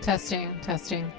Testing, testing.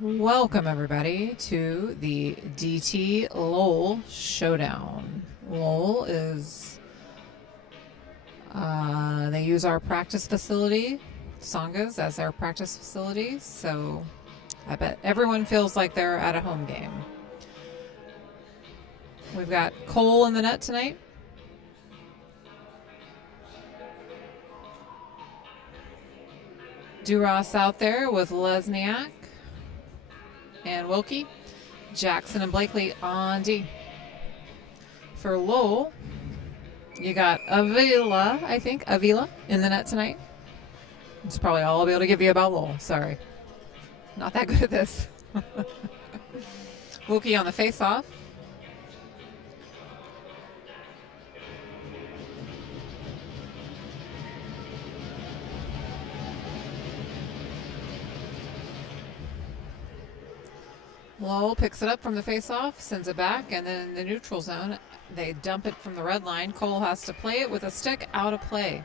Welcome everybody to the DT Lowell Showdown. Lowell is, they use our practice facility, Sangas, as their practice facility, so I bet everyone feels like they're at a home game. We've got Cole in the net tonight. Duras out there with Lesniak and Wilkie. Jackson and Blakely on D. For Lowell, you got Avila, I think, Avila in the net tonight. That's probably all I'll be able to give you about Lowell. Sorry. Not that good at this. Wilkie on the face-off. Lowell picks it up from the face-off, sends it back, and then in the neutral zone, they dump it from the red line. Cole has to play it with a stick out of play.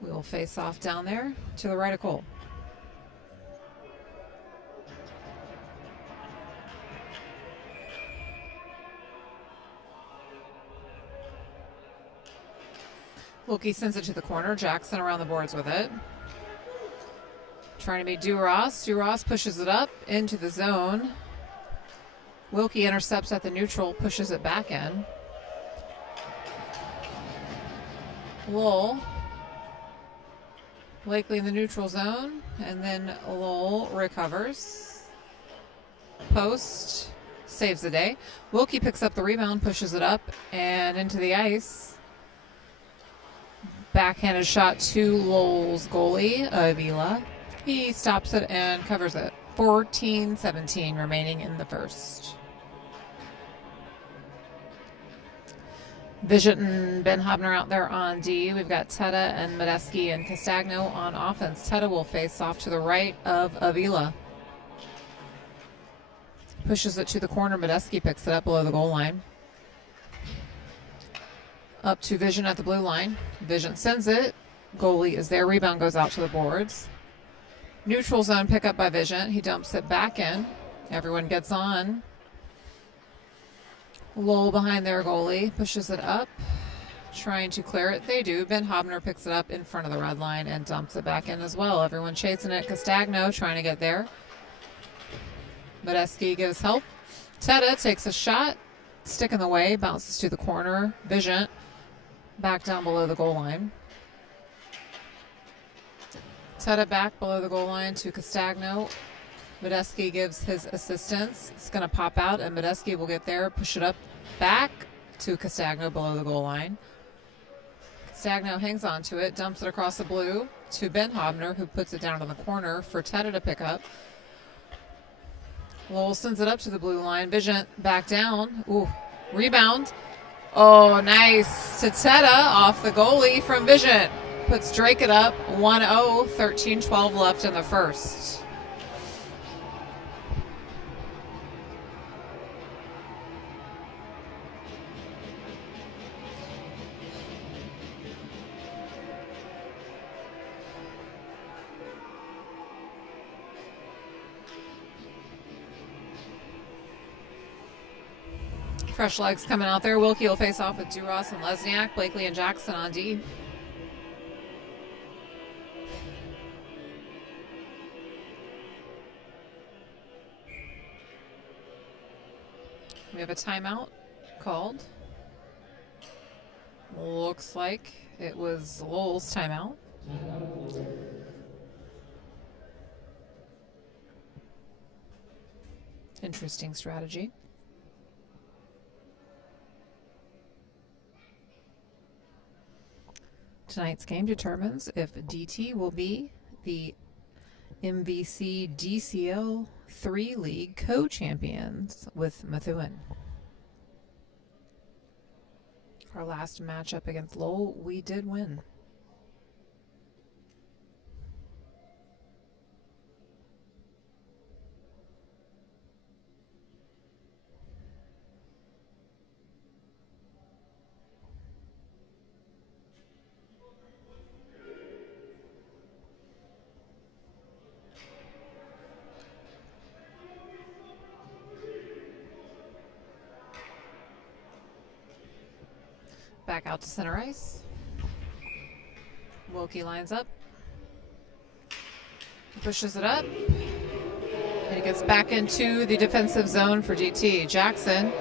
We'll face off down there to the right of Cole. Wilkie sends it to the corner. Jackson around the boards with it. Trying to be Duras. Duras pushes it up into the zone. Wilkie intercepts at the neutral, pushes it back in. Lowell. Blakely in the neutral zone, and then Lowell recovers. Post, saves the day. Wilkie picks up the rebound, pushes it up and into the ice. Backhanded shot to Lowell's goalie, Avila. He stops it and covers it. 14-17 remaining in the first. Vision and Ben Hobner out there on D. We've got Teta and Medeski and Castagno on offense. Teta will face off to the right of Avila. Pushes it to the corner. Medeski picks it up below the goal line. Up to Vision at the blue line. Vision sends it. Goalie is there. Rebound goes out to the boards. Neutral zone pickup by Vision. He dumps it back in. Everyone gets on. Lowell behind their goalie. Pushes it up. Trying to clear it. They do. Ben Hobner picks it up in front of the red line and dumps it back in as well. Everyone chasing it. Castagno trying to get there. Medeski gives help. Teta takes a shot. Stick in the way. Bounces to the corner. Vision back down below the goal line. Teta back below the goal line to Castagno. Medeski gives his assistance. It's going to pop out, and Medeski will get there, push it up back to Castagno below the goal line. Castagno hangs on to it, dumps it across the blue to Ben Hobner, who puts it down in the corner for Teta to pick up. Lowell sends it up to the blue line. Vision back down. Ooh, rebound. Oh, nice to Teta off the goalie from Vision. Puts Dracut up 1-0, 13-12 left in the first. Fresh legs coming out there. Wilkie will face off with Duras and Lesniak. Blakely and Jackson on D. We have a timeout called. Looks like it was Lowell's timeout. Interesting strategy. Tonight's game determines if DT will be the MVC DCL 3 League co-champions with Methuen. Our last matchup against Lowell, we did win. Back out to center ice. Wilkie lines up. He pushes it up. And he gets back into the defensive zone for DT. Jackson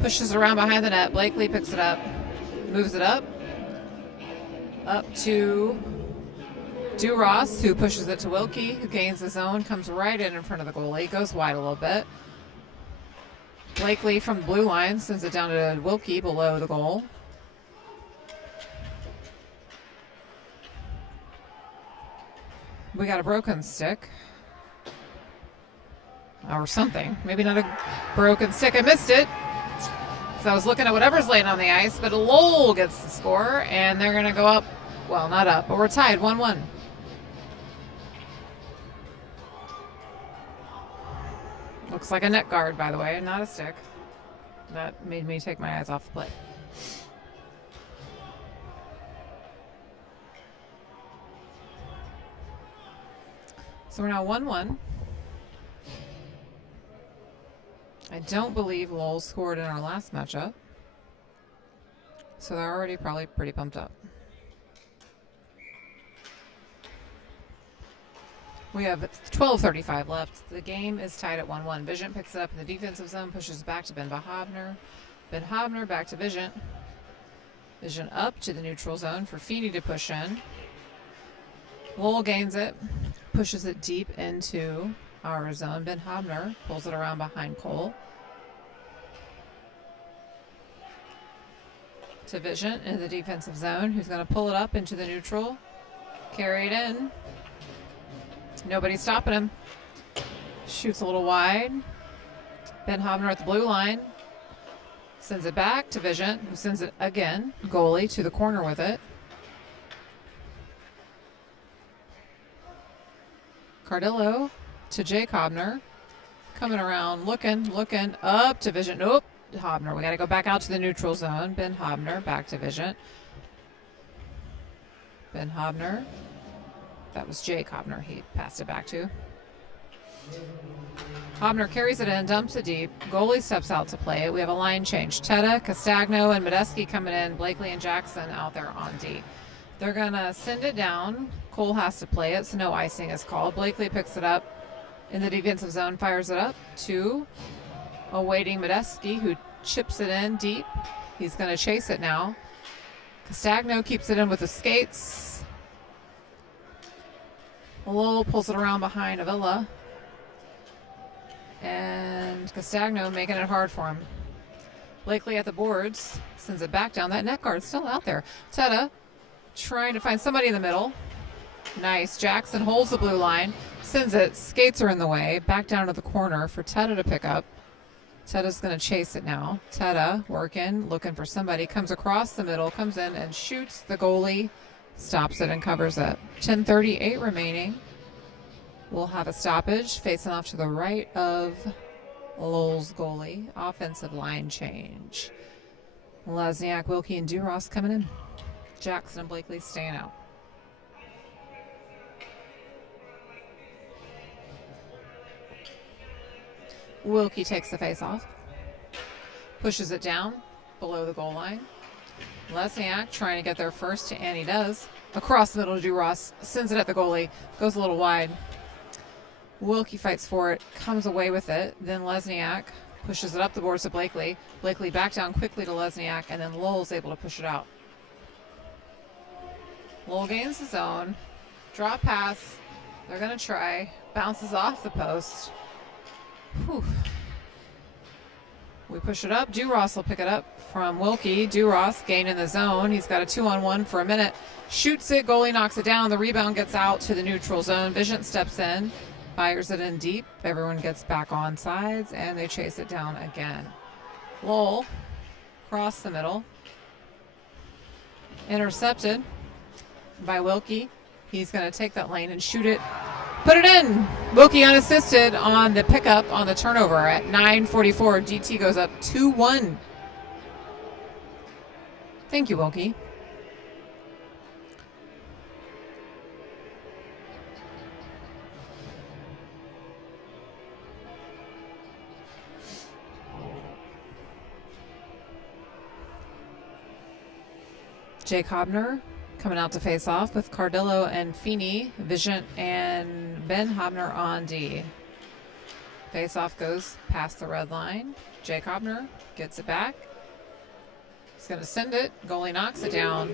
pushes around behind the net. Blakely picks it up. Moves it up. Up to Duras, who pushes it to Wilkie, who gains the zone, comes right in front of the goalie, goes wide a little bit. Blakely from the blue line sends it down to Wilkie below the goal. We got a broken stick. Or something. Maybe not a broken stick. I missed it. So I was looking at whatever's laying on the ice, but Lowell gets the score, and they're going to go up. Well, not up, but we're tied 1-1. Looks like a net guard, by the way, not a stick. That made me take my eyes off the play. So we're now 1-1. I don't believe Lowell scored in our last matchup. So they're already probably pretty pumped up. We have 12:35 left. The game is tied at 1-1. Vision picks it up in the defensive zone, pushes back to Ben Habner. Ben Habner back to Vision. Vision up to the neutral zone for Feeney to push in. Lowell gains it, pushes it deep into our zone. Ben Habner pulls it around behind Cole. To Vision in the defensive zone, who's going to pull it up into the neutral. Carry it in. Nobody's stopping him. Shoots a little wide. Ben Habner at the blue line. Sends it back to Vision, who sends it again. Goalie to the corner with it. Cardillo to Jake Habner. Coming around, looking up to Vision. Nope. Habner. We got to go back out to the neutral zone. Ben Habner back to Vision. Ben Habner. That was Jake Habner he passed it back to. Habner carries it in, dumps it deep. Goalie steps out to play it. We have a line change. Teta, Castagno, and Medeski coming in. Blakely and Jackson out there on D. They're going to send it down. Cole has to play it, so no icing is called. Blakely picks it up in the defensive zone, fires it up to awaiting Medeski, who chips it in deep. He's going to chase it now. Castagno keeps it in with the skates. Lowell pulls it around behind Avila. And Castagno making it hard for him. Blakely at the boards. Sends it back down. That net guard's still out there. Teta trying to find somebody in the middle. Nice. Jackson holds the blue line. Sends it. Skates are in the way. Back down to the corner for Teta to pick up. Teta's going to chase it now. Teta working, looking for somebody. Comes across the middle. Comes in and shoots the goalie. Stops it and covers it. 10:38 remaining. We'll have a stoppage facing off to the right of Lowell's goalie. Offensive line change. Lesniak, Wilkie, and Duras coming in. Jackson and Blakely staying out. Wilkie takes the face off. pushes it down below the goal line. Lesniak trying to get there first, and he does. Across the middle to Ross, sends it at the goalie, goes a little wide. Wilkie fights for it, comes away with it. Then Lesniak pushes it up the boards to Blakely. Blakely back down quickly to Lesniak, and then Lowell's able to push it out. Lowell gains his own. Drop pass. They're going to try. Bounces off the post. Whew. We push it up. Duras will pick it up from Wilkie. Duras gained in the zone. He's got a 2-on-1 for a minute. Shoots it. Goalie knocks it down. The rebound gets out to the neutral zone. Vision steps in. Fires it in deep. Everyone gets back on sides, and they chase it down again. Lowell across the middle. Intercepted by Wilkie. He's going to take that lane and shoot it. Put it in. Wilkie unassisted on the pickup on the turnover at 9:44. DT goes up 2-1. Thank you, Wilkie. Jake Hobner coming out to face off with Cardillo and Feeney, Vision and Ben Hobner on D. Face off goes past the red line. Jake Hobner gets it back. He's going to send it. Goalie knocks it down.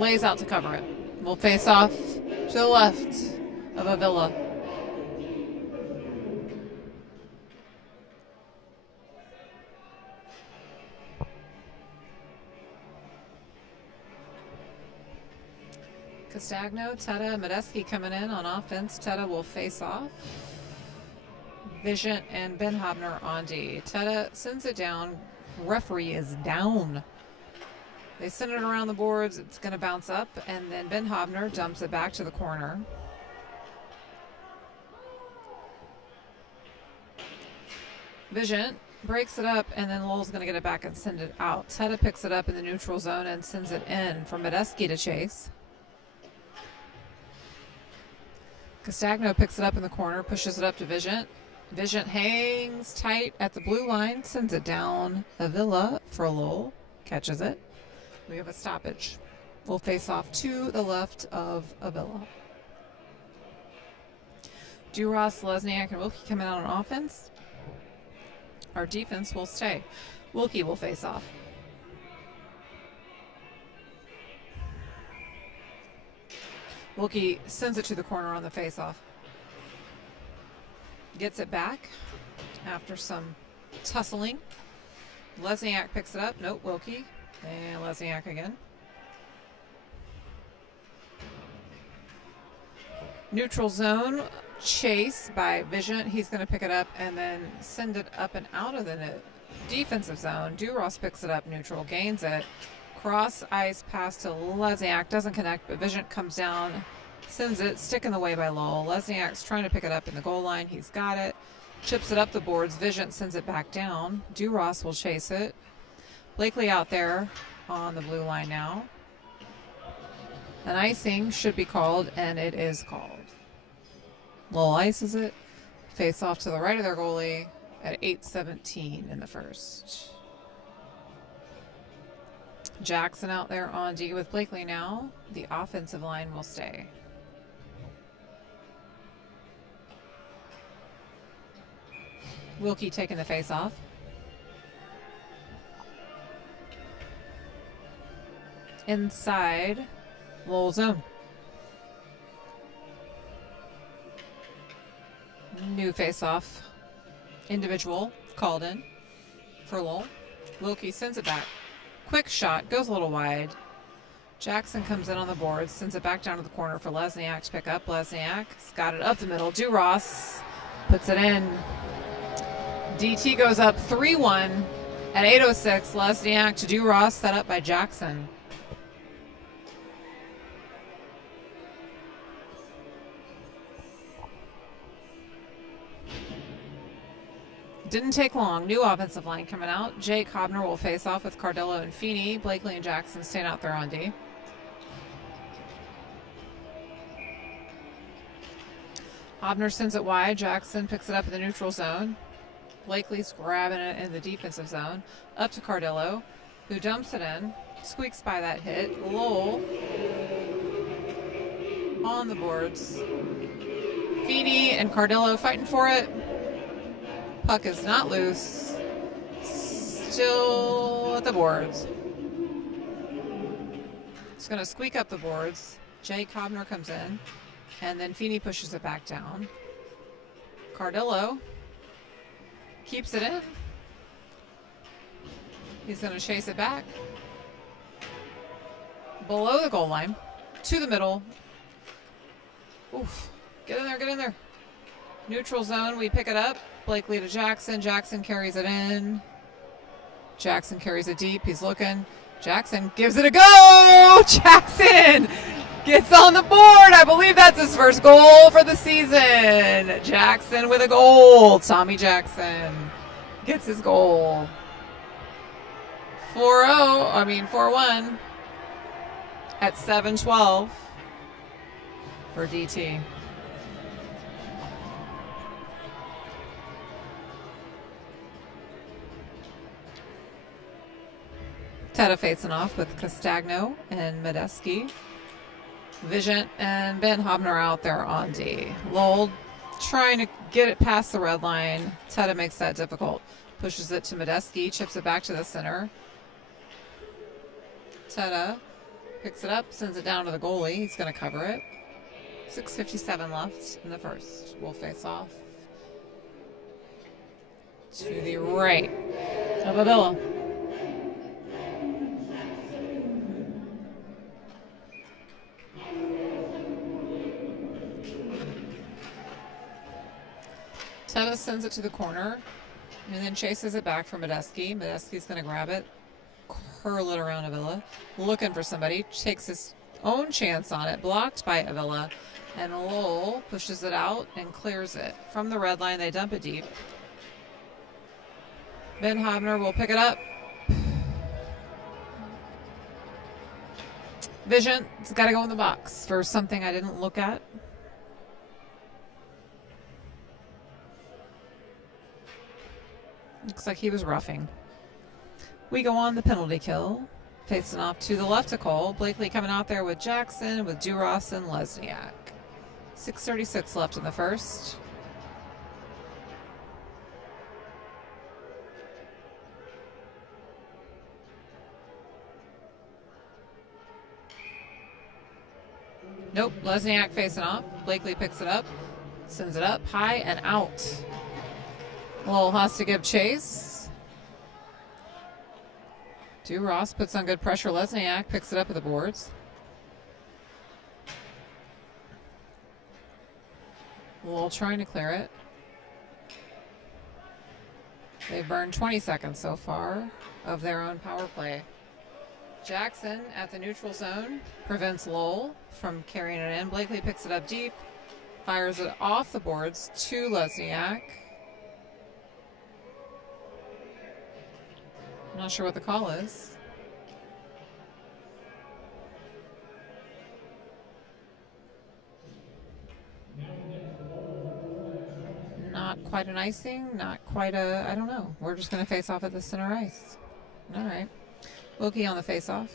Lays out to cover it. We'll face off to the left of Avila. Castagno, Teta, Medeski coming in on offense. Teta will face off. Vision and Ben Hobner on D. Teta sends it down. Referee is down. They send it around the boards. It's going to bounce up, and then Ben Hobner dumps it back to the corner. Vision breaks it up, and then Lowell's going to get it back and send it out. Teta picks it up in the neutral zone and sends it in for Medeski to chase. Castagno picks it up in the corner, pushes it up to Vision. Vision hangs tight at the blue line, sends it down Avila for Lowell, catches it. We have a stoppage. We'll face off to the left of Avila. Duras, Lesniak, and Wilkie coming out on offense. Our defense will stay. Wilkie will face off. Wilkie sends it to the corner on the face-off. Gets it back after some tussling. Lesniak picks it up. Nope, Wilkie. And Lesniak again. Neutral zone chase by Vision. He's going to pick it up and then send it up and out of the defensive zone. Duras picks it up neutral, gains it. Cross ice pass to Lesniak, doesn't connect, but Vision comes down, sends it, stick in the way by Lowell. Lesniak's trying to pick it up in the goal line. He's got it. Chips it up the boards. Vision sends it back down. Duras will chase it. Blakely out there on the blue line now. An icing should be called, and it is called. Lowell ices it. Face off to the right of their goalie at 8:17 in the first. Jackson out there on D with Blakely now. The offensive line will stay. Wilkie taking the face off. Inside Lowell zone. New face off. Individual called in for Lowell. Wilkie sends it back. Quick shot, goes a little wide. Jackson comes in on the board, sends it back down to the corner for Lesniak to pick up. Lesniak's got it up the middle. Duras puts it in. DT goes up 3-1 at 8:06. Lesniak to Duras, set up by Jackson. Didn't take long. New offensive line coming out. Jake Hobner will face off with Cardillo and Feeney. Blakely and Jackson staying out there on D. Hobner sends it wide. Jackson picks it up in the neutral zone. Blakely's grabbing it in the defensive zone. Up to Cardillo, who dumps it in. Squeaks by that hit. Lowell on the boards. Feeney and Cardillo fighting for it. Puck is not loose. Still at the boards. It's going to squeak up the boards. Jay Cobner comes in. And then Feeney pushes it back down. Cardillo keeps it in. He's going to chase it back. Below the goal line. To the middle. Oof. Get in there, get in there. Neutral zone, we pick it up. Blakely to Jackson. Jackson carries it in. Jackson carries it deep. He's looking. Jackson gives it a go! Jackson gets on the board. I believe that's his first goal for the season. Jackson with a goal. Tommy Jackson gets his goal. 4-1 at 7:12 for DT. Teta facing off with Castagno and Medeski. Vision and Ben Hobner out there on D. Lowell trying to get it past the red line. Teta makes that difficult. Pushes it to Medeski, chips it back to the center. Teta picks it up, sends it down to the goalie. He's going to cover it. 6:57 left in the first. We'll face off to the right of Avila. Teta sends it to the corner and then chases it back for Medeski. Medeski's going to grab it, curl it around Avila, looking for somebody, takes his own chance on it, blocked by Avila, and Lowell pushes it out and clears it. From the red line, they dump it deep. Ben Hobner will pick it up. Vision, it's got to go in the box for something I didn't look at. Looks like he was roughing. We go on the penalty kill. Facing off to the left of Cole. Blakely coming out there with Jackson, with Duras and Lesniak. 6:36 left in the first. Nope, Lesniak facing off. Blakely picks it up, sends it up, high and out. Lowell has to give chase. Duras puts on good pressure. Lesniak picks it up at the boards. Lowell trying to clear it. They've burned 20 seconds so far of their own power play. Jackson at the neutral zone prevents Lowell from carrying it in. Blakely picks it up deep, fires it off the boards to Lesniak. I'm not sure what the call is. Not quite an icing, not quite a, I don't know. We're just going to face off at the center ice. All right. Wilkie on the face-off.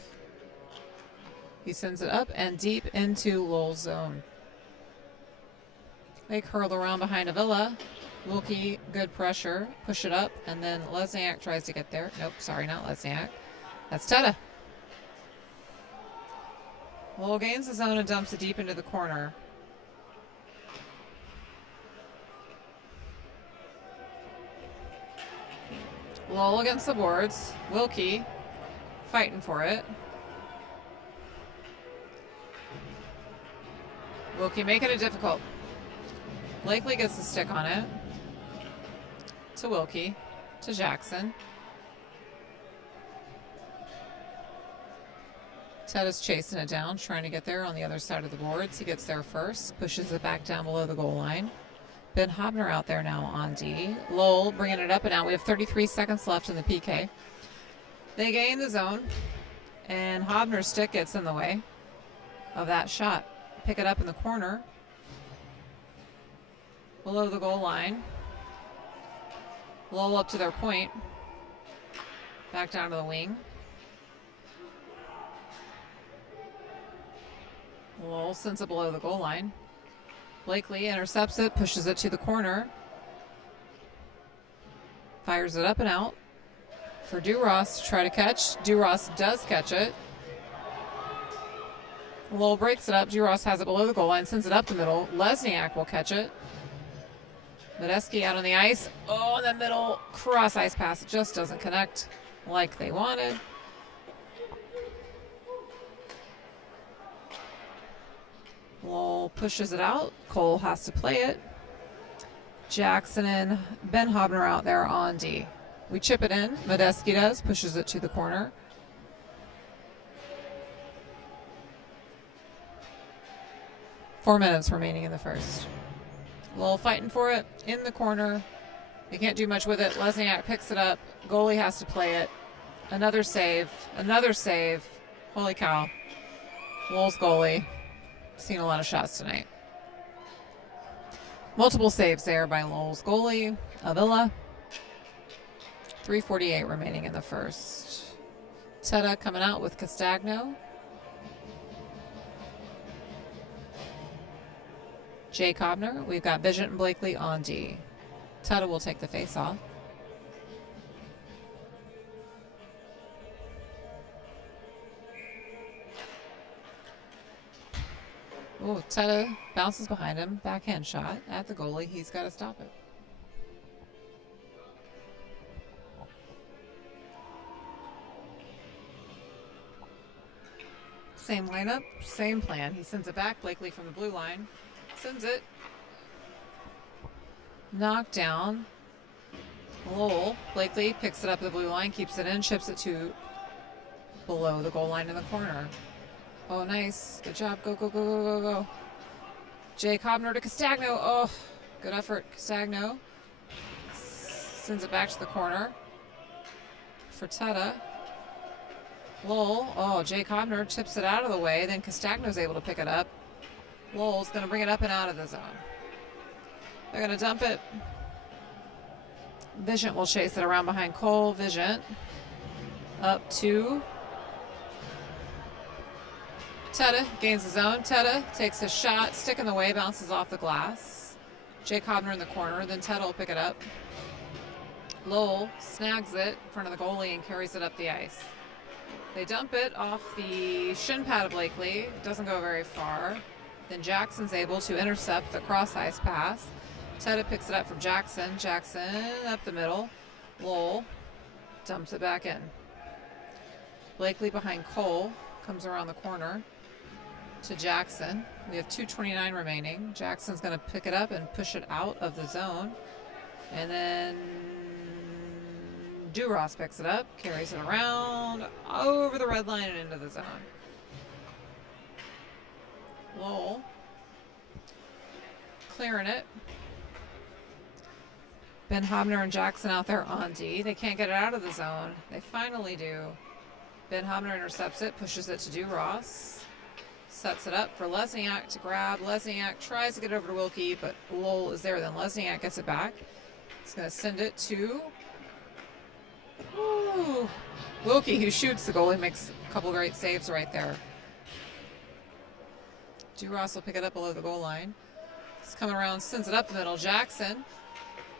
He sends it up and deep into Lowell's zone. They curl around behind Avila. Wilkie, good pressure, push it up, and then Lesniak tries to get there. Nope, sorry, not Lesniak. That's Teta. Lowell gains the zone and dumps it deep into the corner. Lowell against the boards. Wilkie fighting for it. Wilkie making it difficult. Blakely gets the stick on it. To Wilkie. To Jackson. Ted is chasing it down, trying to get there on the other side of the boards. He gets there first, pushes it back down below the goal line. Ben Hobner out there now on D. Lowell bringing it up and out. We have 33 seconds left in the PK. They gain the zone, and Hobner's stick gets in the way of that shot. Pick it up in the corner below the goal line. Lowell up to their point. Back down to the wing. Lowell sends it below the goal line. Blakely intercepts it, pushes it to the corner. Fires it up and out for Duras to try to catch. Duras does catch it. Lowell breaks it up. Duras has it below the goal line, sends it up the middle. Lesniak will catch it. Medeski out on the ice. Oh, in the middle. Cross ice pass. It just doesn't connect like they wanted. Lowell pushes it out. Cole has to play it. Jackson and Ben Hobner out there on D. We chip it in. Medeski does. Pushes it to the corner. Four minutes remaining in the first. Lowell fighting for it in the corner. They can't do much with it. Lesniak picks it up. Goalie has to play it. Another save. Another save. Holy cow. Lowell's goalie. Seen a lot of shots tonight. Multiple saves there by Lowell's goalie, Avila. 3:48 remaining in the first. Teta coming out with Castagno. Jay Cobner. We've got Vigent and Blakely on D. Teta will take the face off. Oh, Teta bounces behind him. Backhand shot at the goalie. He's got to stop it. Same lineup, same plan. He sends it back. Blakely from the blue line. Sends it. Knocked down. Lowell. Blakely picks it up at the blue line, keeps it in, chips it to below the goal line in the corner. Oh, nice. Good job. Go, go, go, go, go, go. Jay Cobner to Castagno. Oh, good effort, Castagno. Sends it back to the corner for Teta. Lowell. Oh, Jay Cobner chips it out of the way. Then Castagno's able to pick it up. Lowell's going to bring it up and out of the zone. They're going to dump it. Vigent will chase it around behind Cole. Vigent up to Teta, gains the zone. Teta takes a shot, stick in the way, bounces off the glass. Jay Cobner in the corner, then Teta will pick it up. Lowell snags it in front of the goalie and carries it up the ice. They dump it off the shin pad of Blakely. It doesn't go very far. Then Jackson's able to intercept the cross ice pass. Teta picks it up from Jackson. Jackson up the middle. Lowell dumps it back in. Blakely behind Cole comes around the corner to Jackson. We have 2:29 remaining. Jackson's going to pick it up and push it out of the zone. And then Duras picks it up, carries it around, over the red line and into the zone. Lowell clearing it. Ben Hobner and Jackson out there on D. They can't get it out of the zone. They finally do. Ben Hobner intercepts it, pushes it to Duras. Sets it up for Lesniak to grab. Lesniak tries to get over to Wilkie, but Lowell is there. Then Lesniak gets it back. He's going to send it to Wilkie, who shoots the goal. He makes a couple great saves right there. Duras will pick it up below the goal line. He's coming around, sends it up the middle. Jackson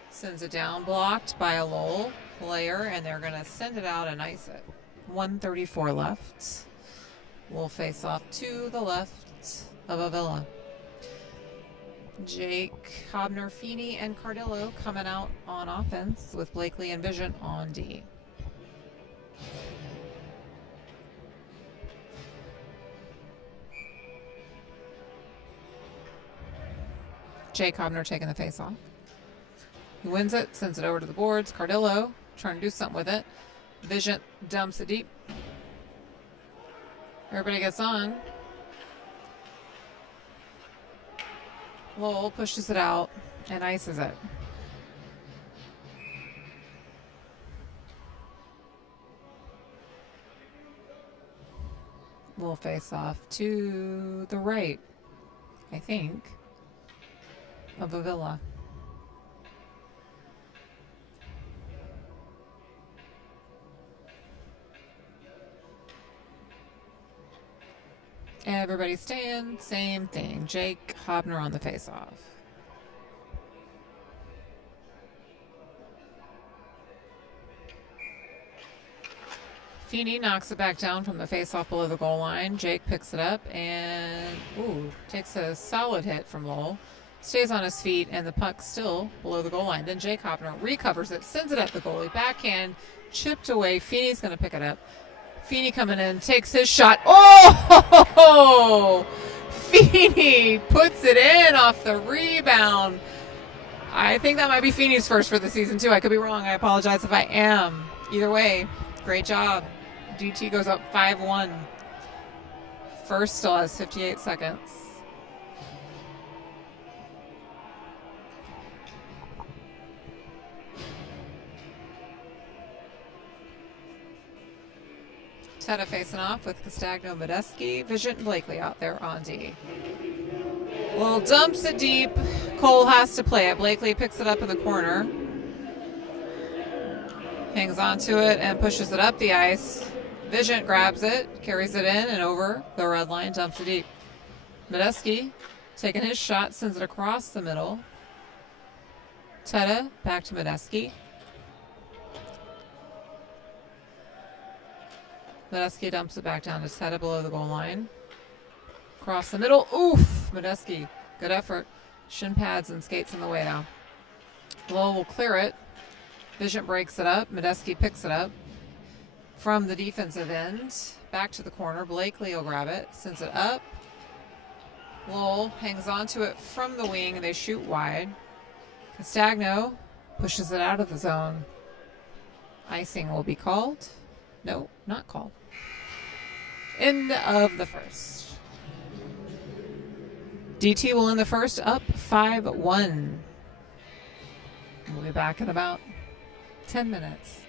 sends it down, blocked by a Lowell player, and they're going to send it out and ice it. 1:34 left. We'll face off to the left of Avila. Jake, Hobner, Feeney, and Cardillo coming out on offense with Blakely and Vigent on D. Jake Hobner taking the face off. He wins it, sends it over to the boards. Cardillo trying to do something with it. Vigent dumps it deep. Everybody gets on. Lowell pushes it out and ices it. We'll face off to the right, I think, of Avila. Everybody staying. Same thing. Jake Hobner on the face-off. Feeney knocks it back down from the face-off below the goal line. Jake picks it up and takes a solid hit from Lowell. Stays on his feet, and the puck still below the goal line. Then Jake Hopner recovers it, sends it at the goalie. Backhand, chipped away. Feeney's going to pick it up. Feeney coming in, takes his shot. Oh! Feeney puts it in off the rebound. I think that might be Feeney's first for the season, too. I could be wrong. I apologize if I am. Either way, great job. DT goes up 5-1. First still has 58 seconds. Teta facing off with Castagno, Medeski, Vision, and Blakely out there on D. Well, dumps it deep. Cole has to play it. Blakely picks it up in the corner. Hangs onto it and pushes it up the ice. Vision grabs it, carries it in and over the red line, dumps it deep. Medeski taking his shot, sends it across the middle. Teta back to Medeski. Medeski dumps it back down to Teta below the goal line. Across the middle. Oof! Medeski. Good effort. Shin pads and skates in the way now. Lowell will clear it. Vision breaks it up. Medeski picks it up from the defensive end. Back to the corner. Blakely will grab it. Sends it up. Lowell hangs onto it from the wing, and they shoot wide. Castagno pushes it out of the zone. Icing will be called. No, not called. End of the first. DT will end the first up 5-1. We'll be back in about 10 minutes.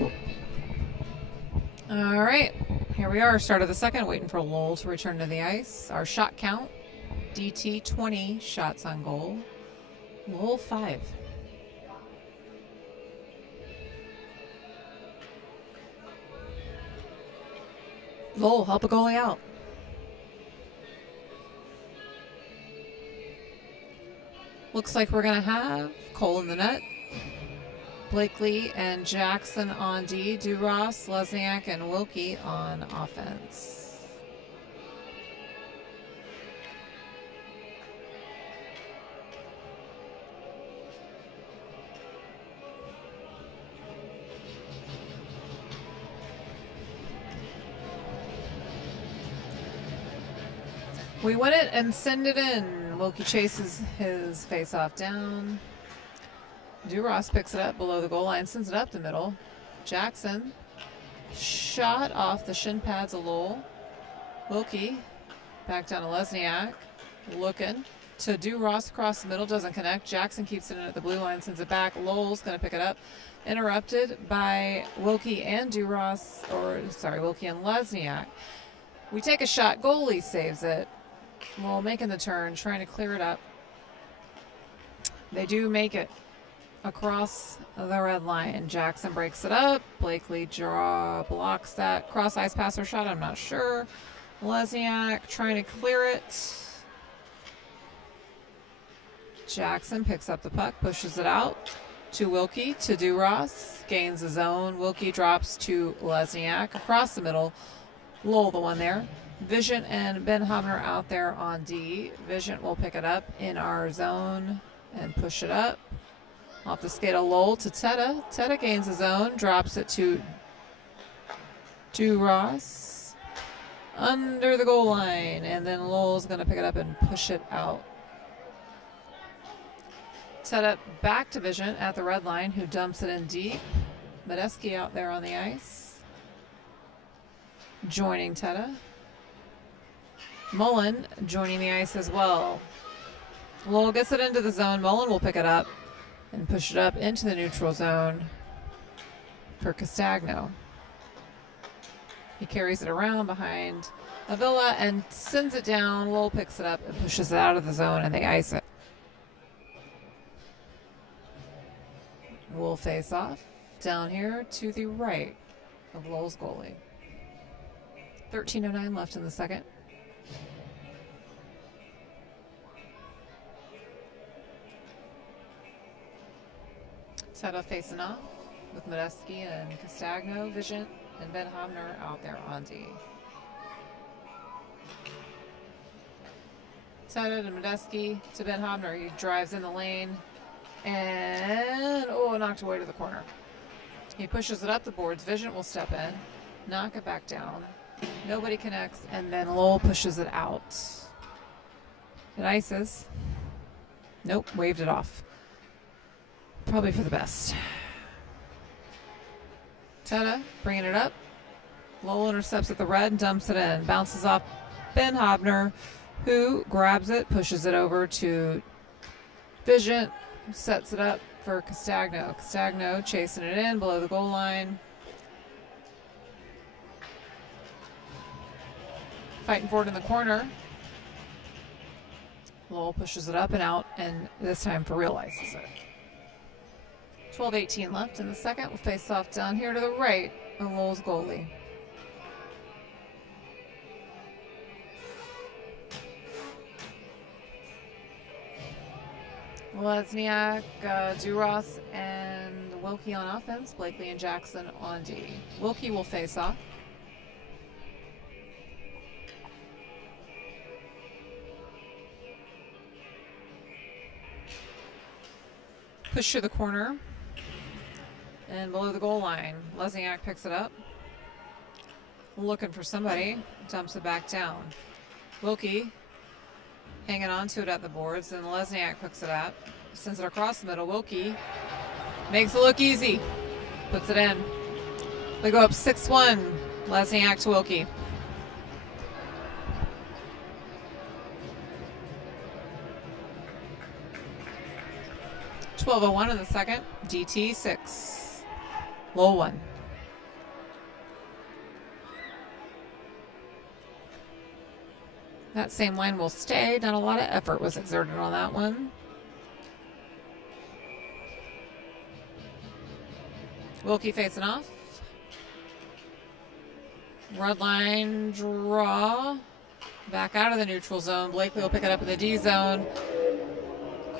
All right, here we are, start of the second, waiting for Lowell to return to the ice. Our shot count, DT 20 shots on goal, Lowell 5. Lowell, help a goalie out. Looks like we're going to have Cole in the net, Blakely and Jackson on D, Duras, Lesniak, and Wilkie on offense. We win it and send it in. Wilkie chases his face-off down. Duras picks it up below the goal line, sends it up the middle. Jackson, shot off the shin pads of Lowell. Wilkie, back down to Lesniak, looking to Duras across the middle, doesn't connect. Jackson keeps it in at the blue line, sends it back. Lowell's going to pick it up. Interrupted by Wilkie and Duras, Wilkie and Lesniak. We take a shot, goalie saves it. Lowell making the turn, trying to clear it up. They do make it across the red line. Jackson breaks it up. Blakely blocks that cross ice pass or shot, I'm not sure. Lesniak trying to clear it. Jackson picks up the puck, pushes it out to Wilkie, to Duras, gains the zone. Wilkie drops to Lesniak across the middle. Lowell the one there. Vision and Ben Hobner out there on D. Vision will pick it up in our zone and push it up. Off the skate of Lowell to Teta. Teta gains his own, drops it to Ross. Under the goal line, and then Lowell's going to pick it up and push it out. Teta back to Vision at the red line, who dumps it in deep. Medeski out there on the ice. Joining Teta. Mullen joining the ice as well. Lowell gets it into the zone. Mullen will pick it up and push it up into the neutral zone for Castagno. He carries it around behind Avila and sends it down. Lowell picks it up and pushes it out of the zone, and they ice it. We'll face off down here to the right of Lowell's goalie. 13:09 left in the second. Teta facing off with Medeski and Castagno, Vision, and Ben Hobner out there on D. Teta to Medeski to Ben Hobner. He drives in the lane and, knocked away to the corner. He pushes it up the boards. Vision will step in, knock it back down. Nobody connects, and then Lowell pushes it out. It ices. Nope, waved it off. Probably for the best. Teta bringing it up. Lowell intercepts at the red and dumps it in. Bounces off Ben Hobner, who grabs it, pushes it over to Vision, sets it up for Castagno. Castagno chasing it in below the goal line. Fighting for it in the corner. Lowell pushes it up and out, and this time for real ices it. 12:18 left in the second. We'll face off down here to the right of Lowell's goalie. Lesniak, Duras, and Wilkie on offense. Blakely and Jackson on D. Wilkie will face off. Push to the corner. And below the goal line, Lesniak picks it up. Looking for somebody. Dumps it back down. Wilkie hanging on to it at the boards, and Lesniak picks it up. Sends it across the middle. Wilkie makes it look easy. Puts it in. They go up 6-1. Lesniak to Wilkie. .12:01 in the second. DT 6. Lowell 1. That same line will stay. Not a lot of effort was exerted on that one. Wilkie facing off. Red line draw. Back out of the neutral zone. Blakely will pick it up in the D zone.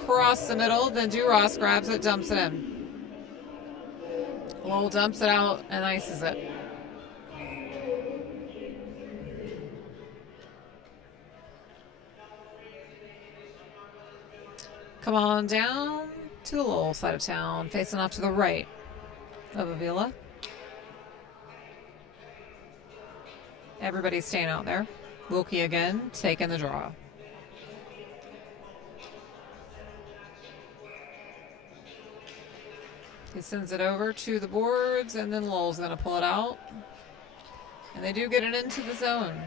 Cross the middle. Then Duras grabs it, dumps it in. Lowell dumps it out and ices it. Come on down to the Lowell side of town. Facing off to the right of Avila. Everybody's staying out there. Wilkie again, taking the draw. He sends it over to the boards, and then Lowell's going to pull it out. And they do get it into the zone.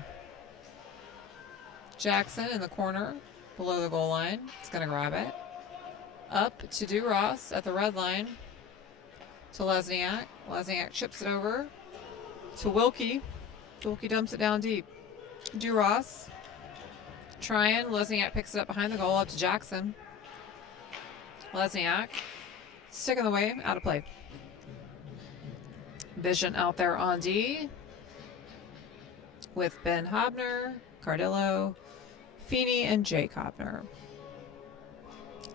Jackson in the corner, below the goal line. It's going to grab it. Up to Duras at the red line. To Lesniak. Lesniak chips it over to Wilkie. Wilkie dumps it down deep. Duras trying. Lesniak picks it up behind the goal, up to Jackson. Lesniak sticking the way, out of play. Vision out there on D with Ben Hobner, Cardillo, Feeney, and Jake Hobner.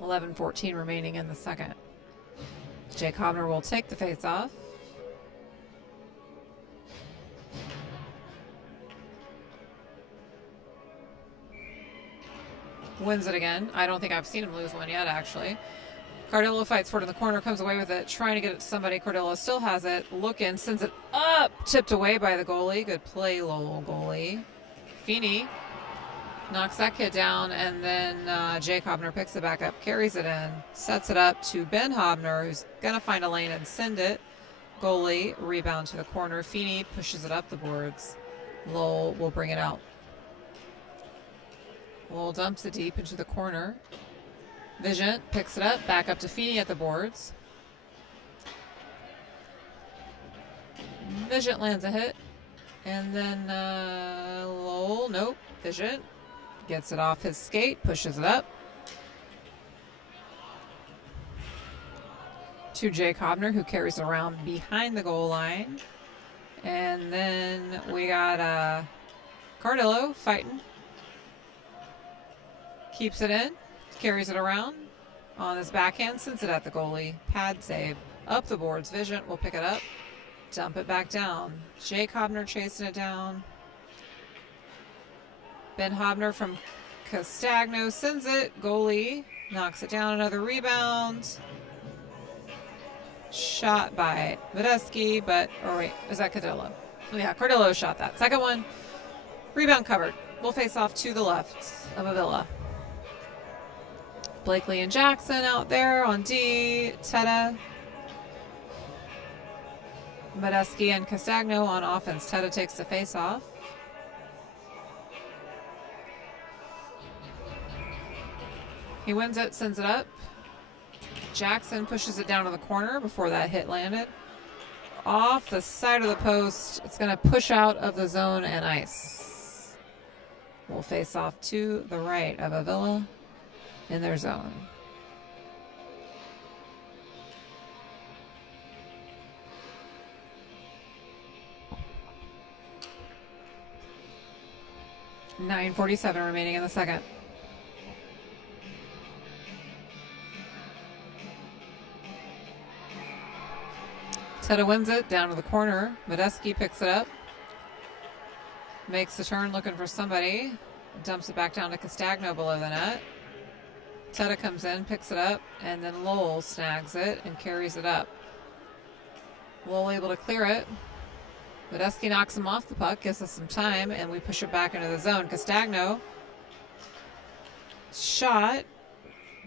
11:14 remaining in the second. Jake Hobner will take the face-off. Wins it again. I don't think I've seen him lose one yet, actually. Cardillo fights for it in the corner, comes away with it, trying to get it to somebody. Cardillo still has it. Looking, sends it up, tipped away by the goalie. Good play, Lowell goalie. Feeney knocks that kid down, and then Jake Hobner picks it back up, carries it in, sets it up to Ben Hobner, who's going to find a lane and send it. Goalie, rebound to the corner. Feeney pushes it up the boards. Lowell will bring it out. Lowell dumps it deep into the corner. Vision picks it up, back up to Feeney at the boards. Vision lands a hit. And then Lowell, nope, Vision gets it off his skate, pushes it up. To Jake Hobner, who carries it around behind the goal line. And then we got Cardillo fighting. Keeps it in, carries it around on his backhand, sends it at the goalie. Pad save. Up the boards. Vision will pick it up, dump it back down. Jake Hobner chasing it down. Ben Hobner from Castagno sends it. Goalie knocks it down. Another rebound. Shot by Medeski, but, or wait, is that Cardillo? Yeah, Cardillo shot that. Second one. Rebound covered. We'll face off to the left of Avila. Blakely and Jackson out there on D. Teta. Medeski and Castagno on offense. Teta takes the face off. He wins it, sends it up. Jackson pushes it down to the corner before that hit landed. Off the side of the post. It's going to push out of the zone and ice. We'll face off to the right of Avila in their zone. .9:47 remaining in the second. Teta wins it down to the corner. Medeski picks it up. Makes the turn looking for somebody. Dumps it back down to Castagno below the net. Teta comes in, picks it up, and then Lowell snags it and carries it up. Lowell able to clear it. Medeski knocks him off the puck, gives us some time, and we push it back into the zone. Castagno shot,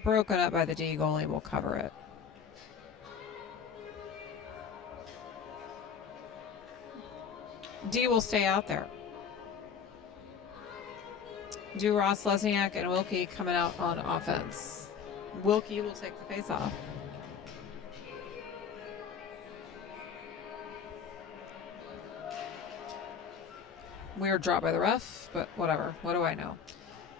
broken up by the D. Goalie will cover it. D will stay out there. Duras, Lesniak, and Wilkie coming out on offense. Wilkie will take the face off. Weird drop by the ref, but whatever. What do I know?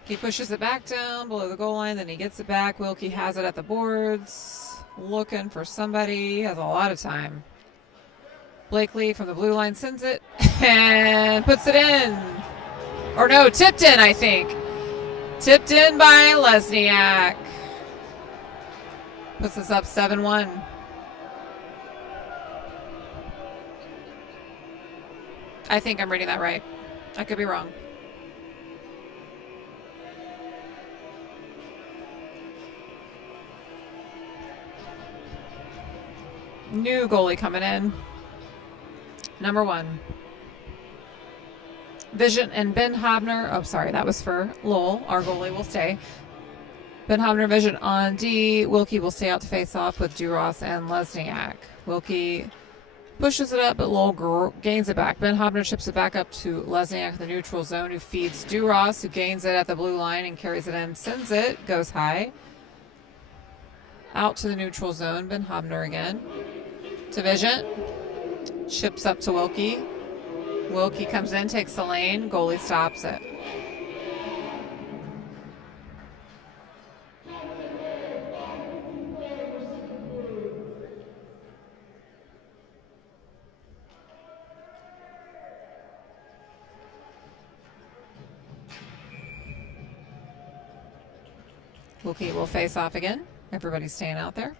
He pushes it back down below the goal line, then he gets it back. Wilkie has it at the boards, looking for somebody. He has a lot of time. Blakely from the blue line sends it and puts it in. Or no, tipped in, I think. Tipped in by Lesniak. Puts us up 7-1. I think I'm reading that right. I could be wrong. New goalie coming in. Number 1. Vision and Ben Hobner. Oh, sorry, that was for Lowell. Our goalie will stay. Ben Hobner, Vision on D. Wilkie will stay out to face off with Duras and Lesniak. Wilkie pushes it up, but Lowell gains it back. Ben Hobner chips it back up to Lesniak in the neutral zone, who feeds Duras, who gains it at the blue line and carries it in, sends it, goes high. Out to the neutral zone. Ben Hobner again. To Vision. Chips up to Wilkie. Wilkie comes in, takes the lane. Goalie stops it. Wilkie will face off again. Everybody's staying out there.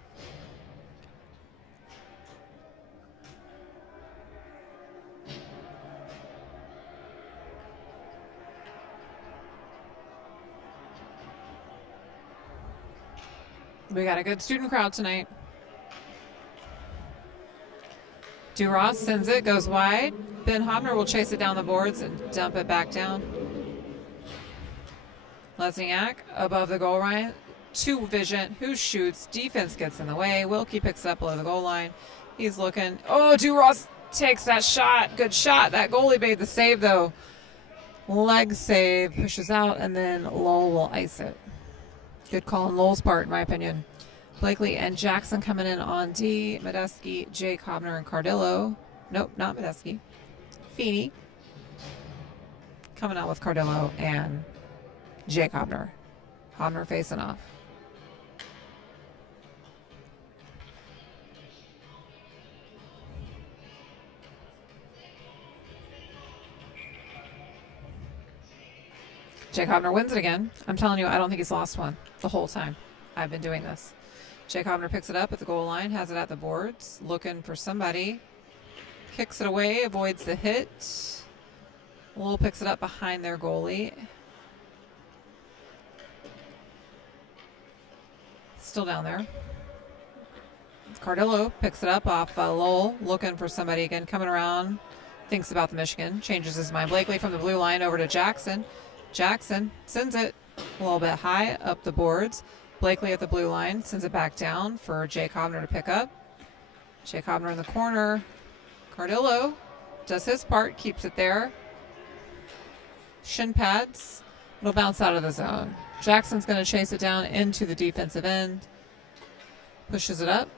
We got a good student crowd tonight. Duras sends it, goes wide. Ben Hobner will chase it down the boards and dump it back down. Lesniak above the goal line. To Vision, who shoots. Defense gets in the way. Wilkie picks it up below the goal line. He's looking. Oh, Duras takes that shot. Good shot. That goalie made the save, though. Leg save. Pushes out, and then Lowell will ice it. Good call on Lowell's part, in my opinion. Blakely and Jackson coming in on D. Medeski, Jake Hobner, and Cardillo. Nope, not Medeski. Feeney. Coming out with Cardillo and Jake Hobner. Hobner facing off. Jake Hobner wins it again. I'm telling you, I don't think he's lost one the whole time I've been doing this. Jake Hobner picks it up at the goal line, has it at the boards, looking for somebody. Kicks it away, avoids the hit. Lowell picks it up behind their goalie. Still down there. Cardillo picks it up off Lowell, looking for somebody again, coming around. Thinks about the Michigan, changes his mind. Blakely from the blue line over to Jackson. Jackson sends it a little bit high up the boards. Blakely at the blue line sends it back down for Jake Hobner to pick up. Jake Hobner in the corner. Cardillo does his part, keeps it there. Shin pads. It'll bounce out of the zone. Jackson's going to chase it down into the defensive end. Pushes it up.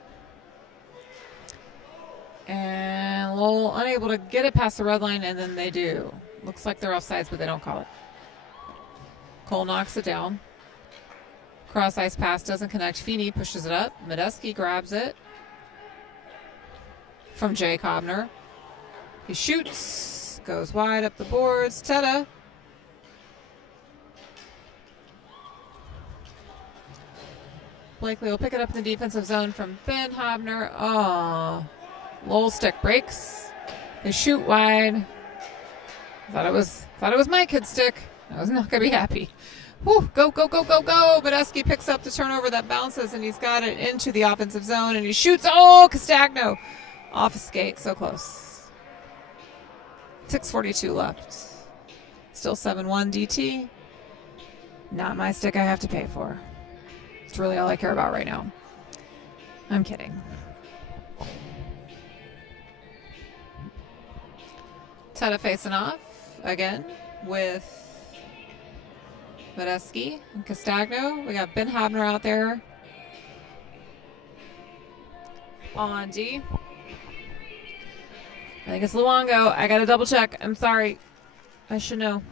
And Lowell unable to get it past the red line, and then they do. Looks like they're offsides, but they don't call it. Cole knocks it down. Cross ice pass doesn't connect. Feeney pushes it up. Medeski grabs it from Jake Hobner. He shoots. Goes wide up the boards. Teta. Blakely will pick it up in the defensive zone from Ben Hobner. Oh, Lowell stick breaks. They shoot wide. Thought it was my kid's stick. I was not going to be happy. Whew, go, go, go, go, go. Medeski picks up the turnover that bounces, and he's got it into the offensive zone, and he shoots. Oh, Castagno. Off a skate. So close. 6:42 left. Still 7-1 DT. Not my stick I have to pay for. It's really all I care about right now. I'm kidding. Teta facing off again with Medeski and Castagno. We got Ben Hobner out there on D. I think it's Luongo. I got to double check. I'm sorry. I should know.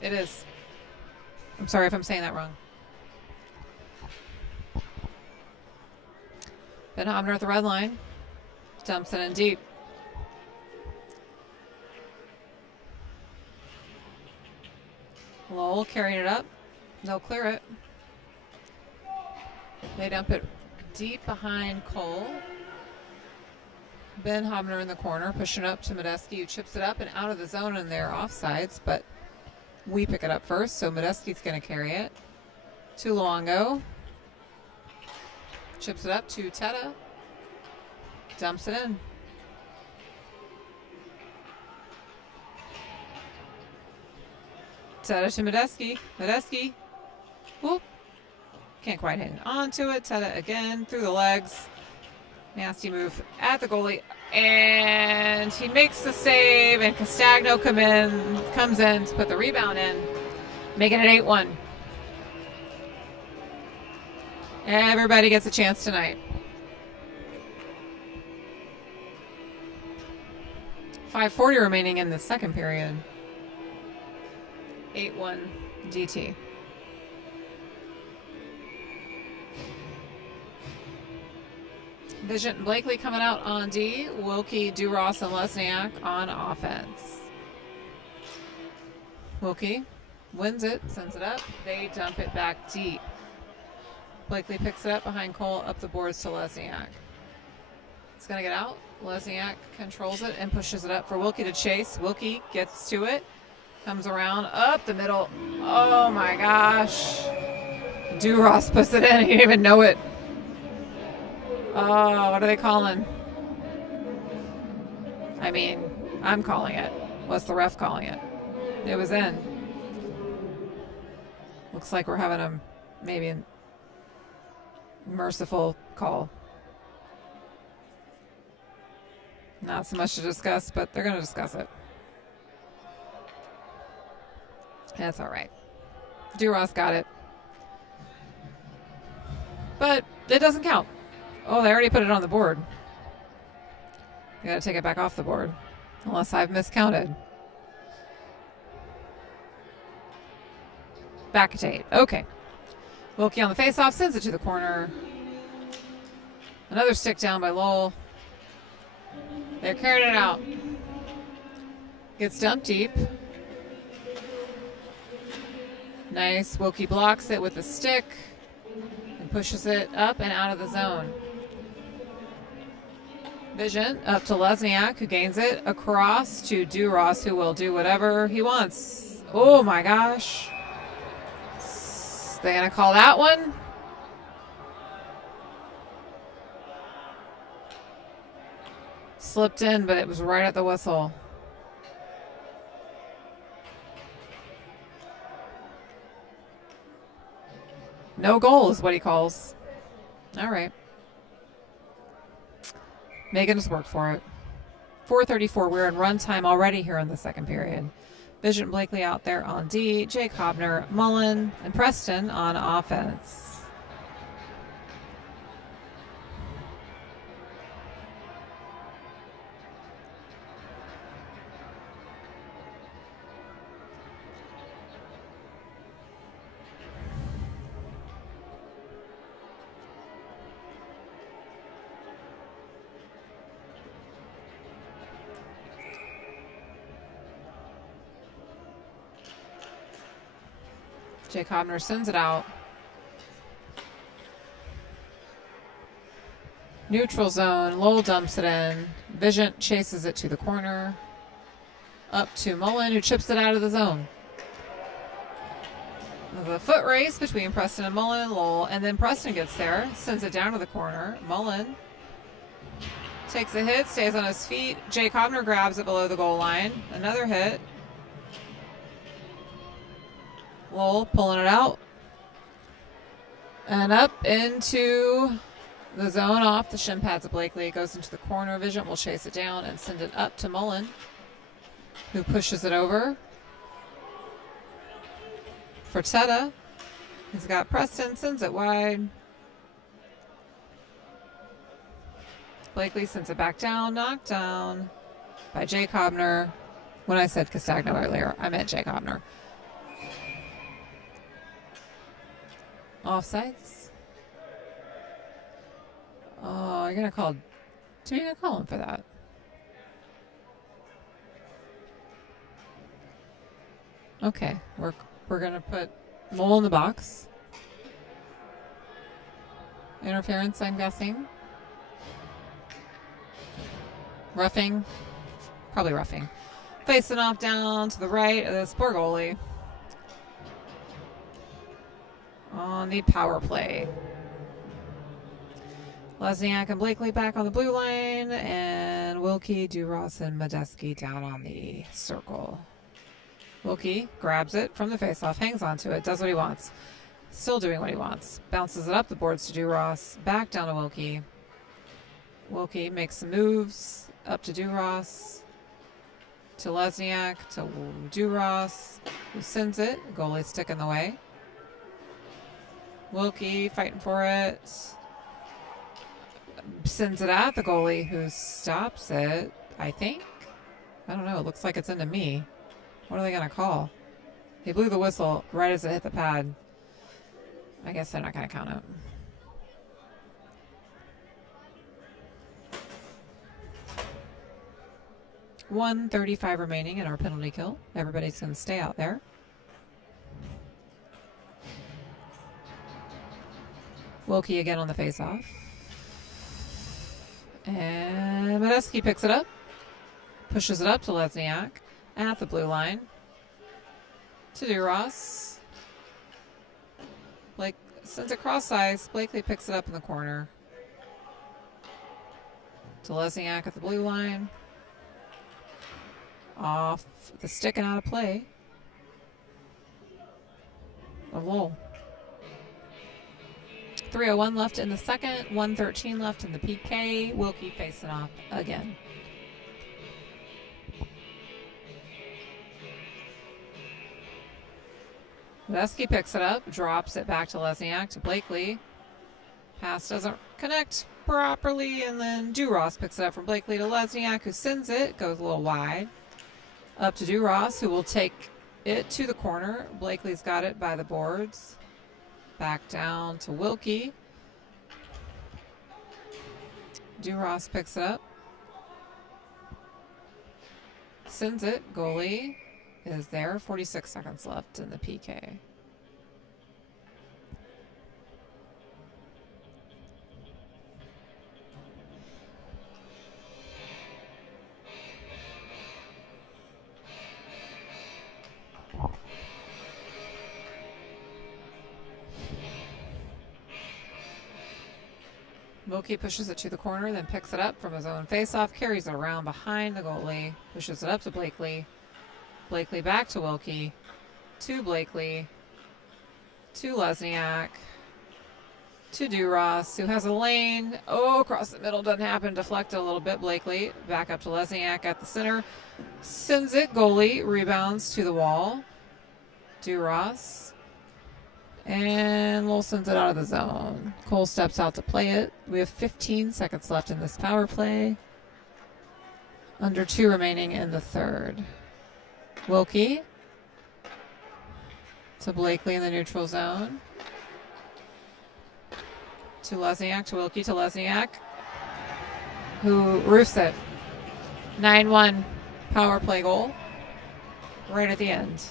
It is. I'm sorry if I'm saying that wrong. Ben Hobner at the red line. Dumps it in deep. Lowell carrying it up. They'll clear it. They dump it deep behind Cole. Ben Hobner in the corner, pushing up to Medeski, who chips it up and out of the zone, and they're offsides, but we pick it up first, so Medeski's going to carry it. To Luongo. Chips it up to Teta. Dumps it in. Teta to Medeski. Medeski. Whoop. Can't quite hit onto it. Teta again through the legs. Nasty move at the goalie. And he makes the save, and Castagno comes in to put the rebound in, making it 8-1. Everybody gets a chance tonight. 5:40 remaining in the second period. 8-1 DT. Vision and Blakely coming out on D. Wilkie, Duras, and Lesniak on offense. Wilkie wins it, sends it up. They dump it back deep. Blakely picks it up behind Cole, up the boards to Lesniak. It's going to get out. Lesniak controls it and pushes it up for Wilkie to chase. Wilkie gets to it. Comes around, up the middle. Oh my gosh. Duras puts it in. He didn't even know it. Oh, what are they calling? I mean, I'm calling it. What's the ref calling it? It was in. Looks like we're having a maybe merciful call. Not so much to discuss, but they're going to discuss it. That's all right. Duras got it. But it doesn't count. Oh, they already put it on the board. You got to take it back off the board. Unless I've miscounted. Back at 8. Okay. Wilkie on the faceoff, sends it to the corner. Another stick down by Lowell. They're carrying it out. Gets dumped deep. Nice. Wilkie blocks it with a stick and pushes it up and out of the zone. Vision up to Lesniak, who gains it across to Duras, who will do whatever he wants. Oh my gosh. They gonna call that one? Slipped in, but it was right at the whistle. No goal is what he calls. All right. Making us work for it. 4:34. We're in run time already here in the second period. Vision Blakely out there on D. Jake Hobner, Mullen, and Preston on offense. Jake Hobner sends it out. Neutral zone. Lowell dumps it in. Vision chases it to the corner. Up to Mullen, who chips it out of the zone. The foot race between Preston and Mullen and Lowell. And then Preston gets there. Sends it down to the corner. Mullen takes a hit. Stays on his feet. Jake Hobner grabs it below the goal line. Another hit. Lowell pulling it out. And up into the zone off the shin pads of Blakely. It goes into the corner. Vision will chase it down and send it up to Mullen, who pushes it over for Teta. He's got Preston, sends it wide. Blakely sends it back down, knocked down by Jake Hobner. When I said Castagno earlier, I meant Jake Hobner. Offsides. Oh, you're gonna call. So you're gonna call him for that. Okay, we're gonna put Lowell in the box. Interference, I'm guessing. Roughing. Probably roughing. Facing off down to the right of this poor goalie. On the power play. Lesniak and Blakely back on the blue line, and Wilkie, Duras, and Medeski down on the circle. Wilkie grabs it from the faceoff, hangs on to it, does what he wants. Still doing what he wants. Bounces it up the boards to Duras, back down to Wilkie. Wilkie makes some moves up to Duras, to Lesniak, to Duras, who sends it. Goalie stick in the way. Wilkie fighting for it. Sends it at the goalie, who stops it, I think. I don't know. It looks like it's into me. What are they going to call? He blew the whistle right as it hit the pad. I guess they're not going to count it. .135 remaining in our penalty kill. Everybody's going to stay out there. Wilkie again on the faceoff. And Medeski picks it up. Pushes it up to Lesniak at the blue line. To Duras. Blake sends it cross ice. Blakely picks it up in the corner. To Lesniak at the blue line. Off the stick and out of play of Lowell. 3:01 left in the second, 1:13 left in the PK. Wilkie facing off again. Medeski picks it up, drops it back to Lesniak, to Blakely. Pass doesn't connect properly, and then Duras picks it up from Blakely to Lesniak, who sends it, goes a little wide. Up to Duras, who will take it to the corner. Blakely's got it by the boards. Back down to Wilkie. Duras picks it up. Sends it. Goalie is there. 46 seconds left in the PK. Wilkie pushes it to the corner, then picks it up from his own faceoff, carries it around behind the goalie, pushes it up to Blakely. Blakely back to Wilkie, to Blakely, to Lesniak, to Duras, who has a lane. Oh, across the middle, doesn't happen. Deflected a little bit. Blakely back up to Lesniak at the center. Sends it. Goalie rebounds to the wall. Duras. And Lowell sends it out of the zone. Cole steps out to play it. We have 15 seconds left in this power play. Under 2 remaining in the third. Wilkie to Blakely in the neutral zone. To Lesniak, to Wilkie, to Lesniak, who roofs it. 9-1 power play goal right at the end.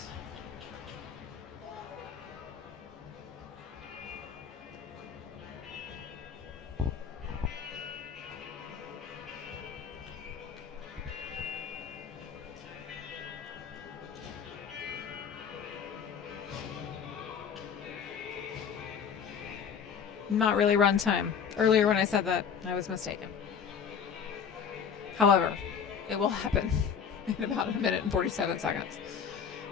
Not really run time. Earlier when I said that, I was mistaken. However, it will happen in about 1 minute and 47 seconds.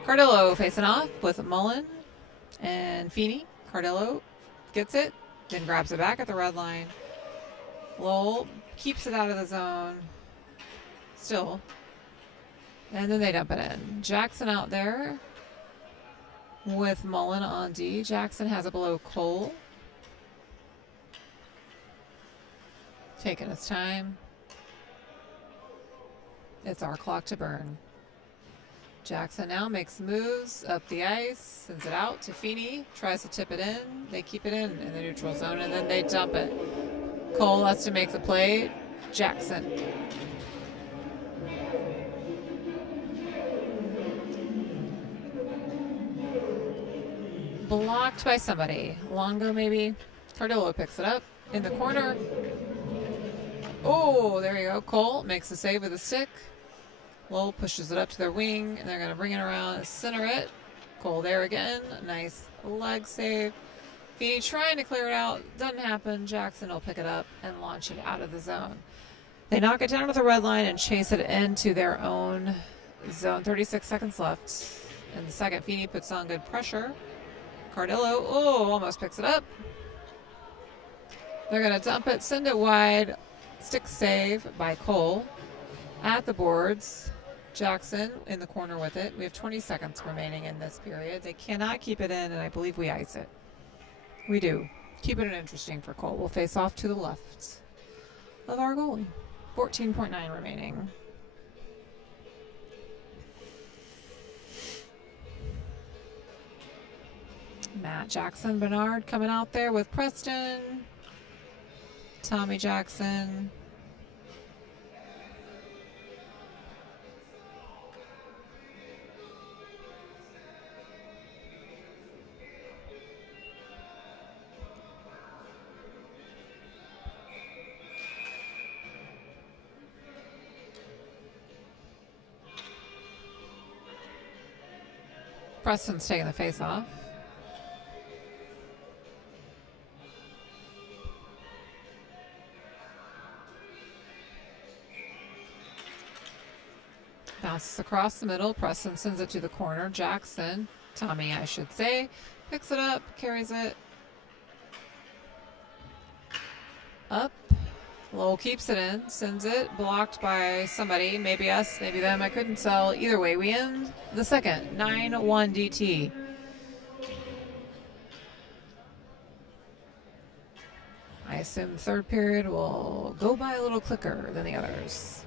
Cardillo facing off with Mullen and Feeney. Cardillo gets it, then grabs it back at the red line. Lowell keeps it out of the zone. Still. And then they dump it in. Jackson out there with Mullen on D. Jackson has it below Cole. Taking his time. It's our clock to burn. Jackson now makes moves up the ice, sends it out to Feeney, tries to tip it in. They keep it in the neutral zone, and then they dump it. Cole has to make the play. Jackson. Blocked by somebody. Longo maybe. Cardillo picks it up in the corner. Oh, there you go. Cole makes the save with a stick. Lowell pushes it up to their wing, and they're going to bring it around and center it. Cole there again. Nice leg save. Feeney trying to clear it out. Doesn't happen. Jackson will pick it up and launch it out of the zone. They knock it down to the red line and chase it into their own zone. 36 seconds left. In the second, Feeney puts on good pressure. Cardillo, almost picks it up. They're going to dump it, send it wide. Stick save by Cole at the boards. Jackson in the corner with it. We have 20 seconds remaining in this period. They cannot keep it in, and I believe we ice it. We do. Keep it interesting for Cole. We'll face off to the left of our goalie. 14.9 remaining. Matt Jackson, Bernard coming out there with Preston. Tommy Jackson. Preston's taking the face off. Bounces across the middle. Preston sends it to the corner. Jackson, Tommy I should say, picks it up, carries it up. Lowell keeps it in, sends it, blocked by somebody, maybe us, maybe them, I couldn't tell. Either way, we end the second, 9-1 DT. I assume the third period will go by a little quicker than the others.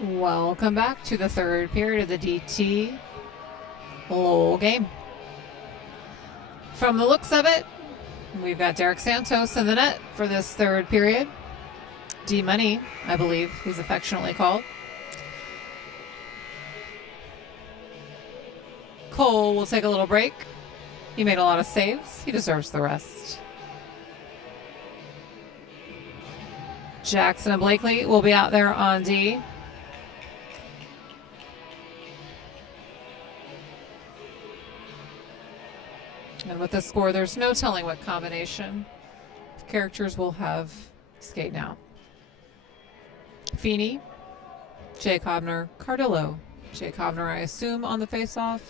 Welcome back to the third period of the DT Lowell game. From the looks of it, we've got Derek Santos in the net for this third period. D-Money, I believe he's affectionately called. Cole will take a little break. He made a lot of saves. He deserves the rest. Jackson and Blakely will be out there on D. And with the score, there's no telling what combination of characters will have skate now. Feeney, Jake Hobner, Cardillo. Jake Hobner, I assume, on the face-off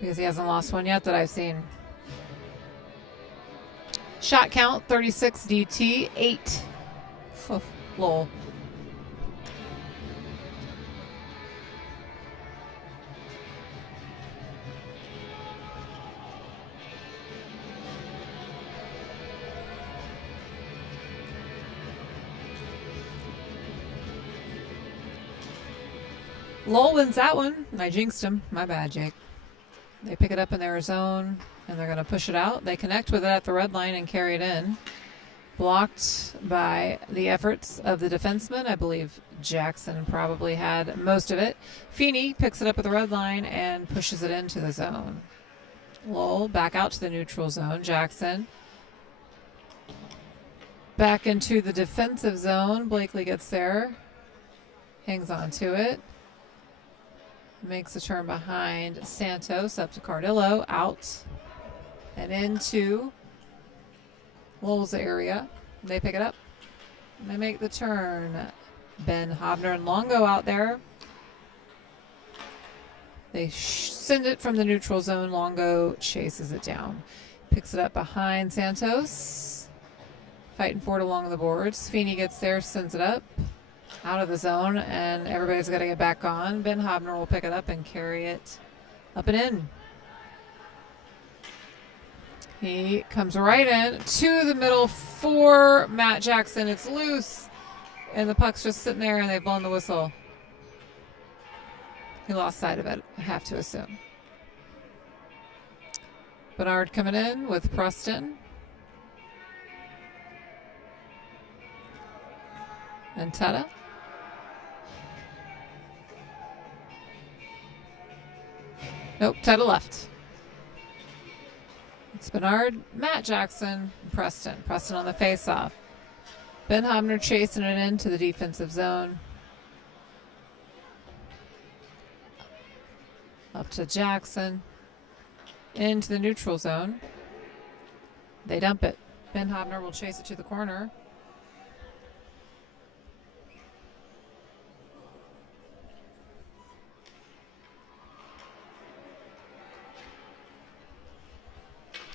because he hasn't lost one yet that I've seen. Shot count, 36 DT, 8. Oh, Lowell. Lowell wins that one. I jinxed him. My bad, Jake. They pick it up in their zone, and they're going to push it out. They connect with it at the red line and carry it in. Blocked by the efforts of the defenseman. I believe Jackson probably had most of it. Feeney picks it up at the red line and pushes it into the zone. Lowell back out to the neutral zone. Jackson back into the defensive zone. Blakely gets there. Hangs on to it. Makes a turn behind Santos up to Cardillo, out and into Lowell's area. They pick it up. They make the turn. Ben Hobner and Longo out there. They send it from the neutral zone. Longo chases it down. Picks it up behind Santos. Fighting for it along the boards. Feeney gets there, sends it up. Out of the zone, and everybody's got to get back on. Ben Hobner will pick it up and carry it up and in. He comes right in to the middle for Matt Jackson. It's loose, and the puck's just sitting there, and they've blown the whistle. He lost sight of it, I have to assume. Bernard coming in with Preston. And Teta. Nope, Teta left. It's Bernard, Matt Jackson, and Preston. Preston on the face-off. Ben Hobner chasing it into the defensive zone. Up to Jackson. Into the neutral zone. They dump it. Ben Hobner will chase it to the corner.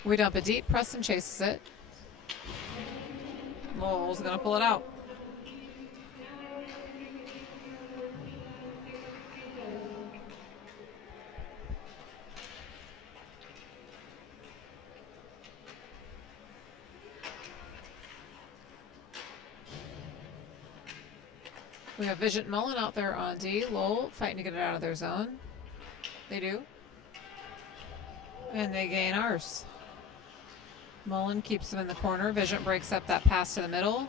We dump it deep. Preston chases it. Lowell's going to pull it out. We have Vision Mullen out there on D. Lowell fighting to get it out of their zone. They do. And they gain ours. Mullen keeps him in the corner. Vision breaks up that pass to the middle.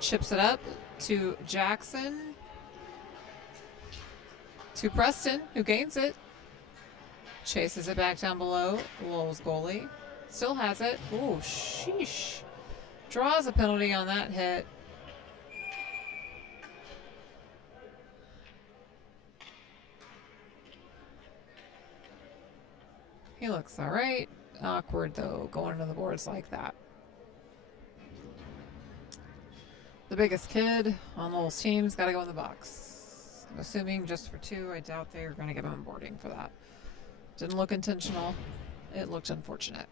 Chips it up to Jackson. To Preston, who gains it. Chases it back down below. Lowell's goalie. Still has it. Ooh, sheesh. Draws a penalty on that hit. He looks all right. Awkward, though, going into the boards like that. The biggest kid on Lowell's team's got to go in the box. I'm assuming just for 2. I doubt they're going to give him boarding for that. Didn't look intentional. It looked unfortunate.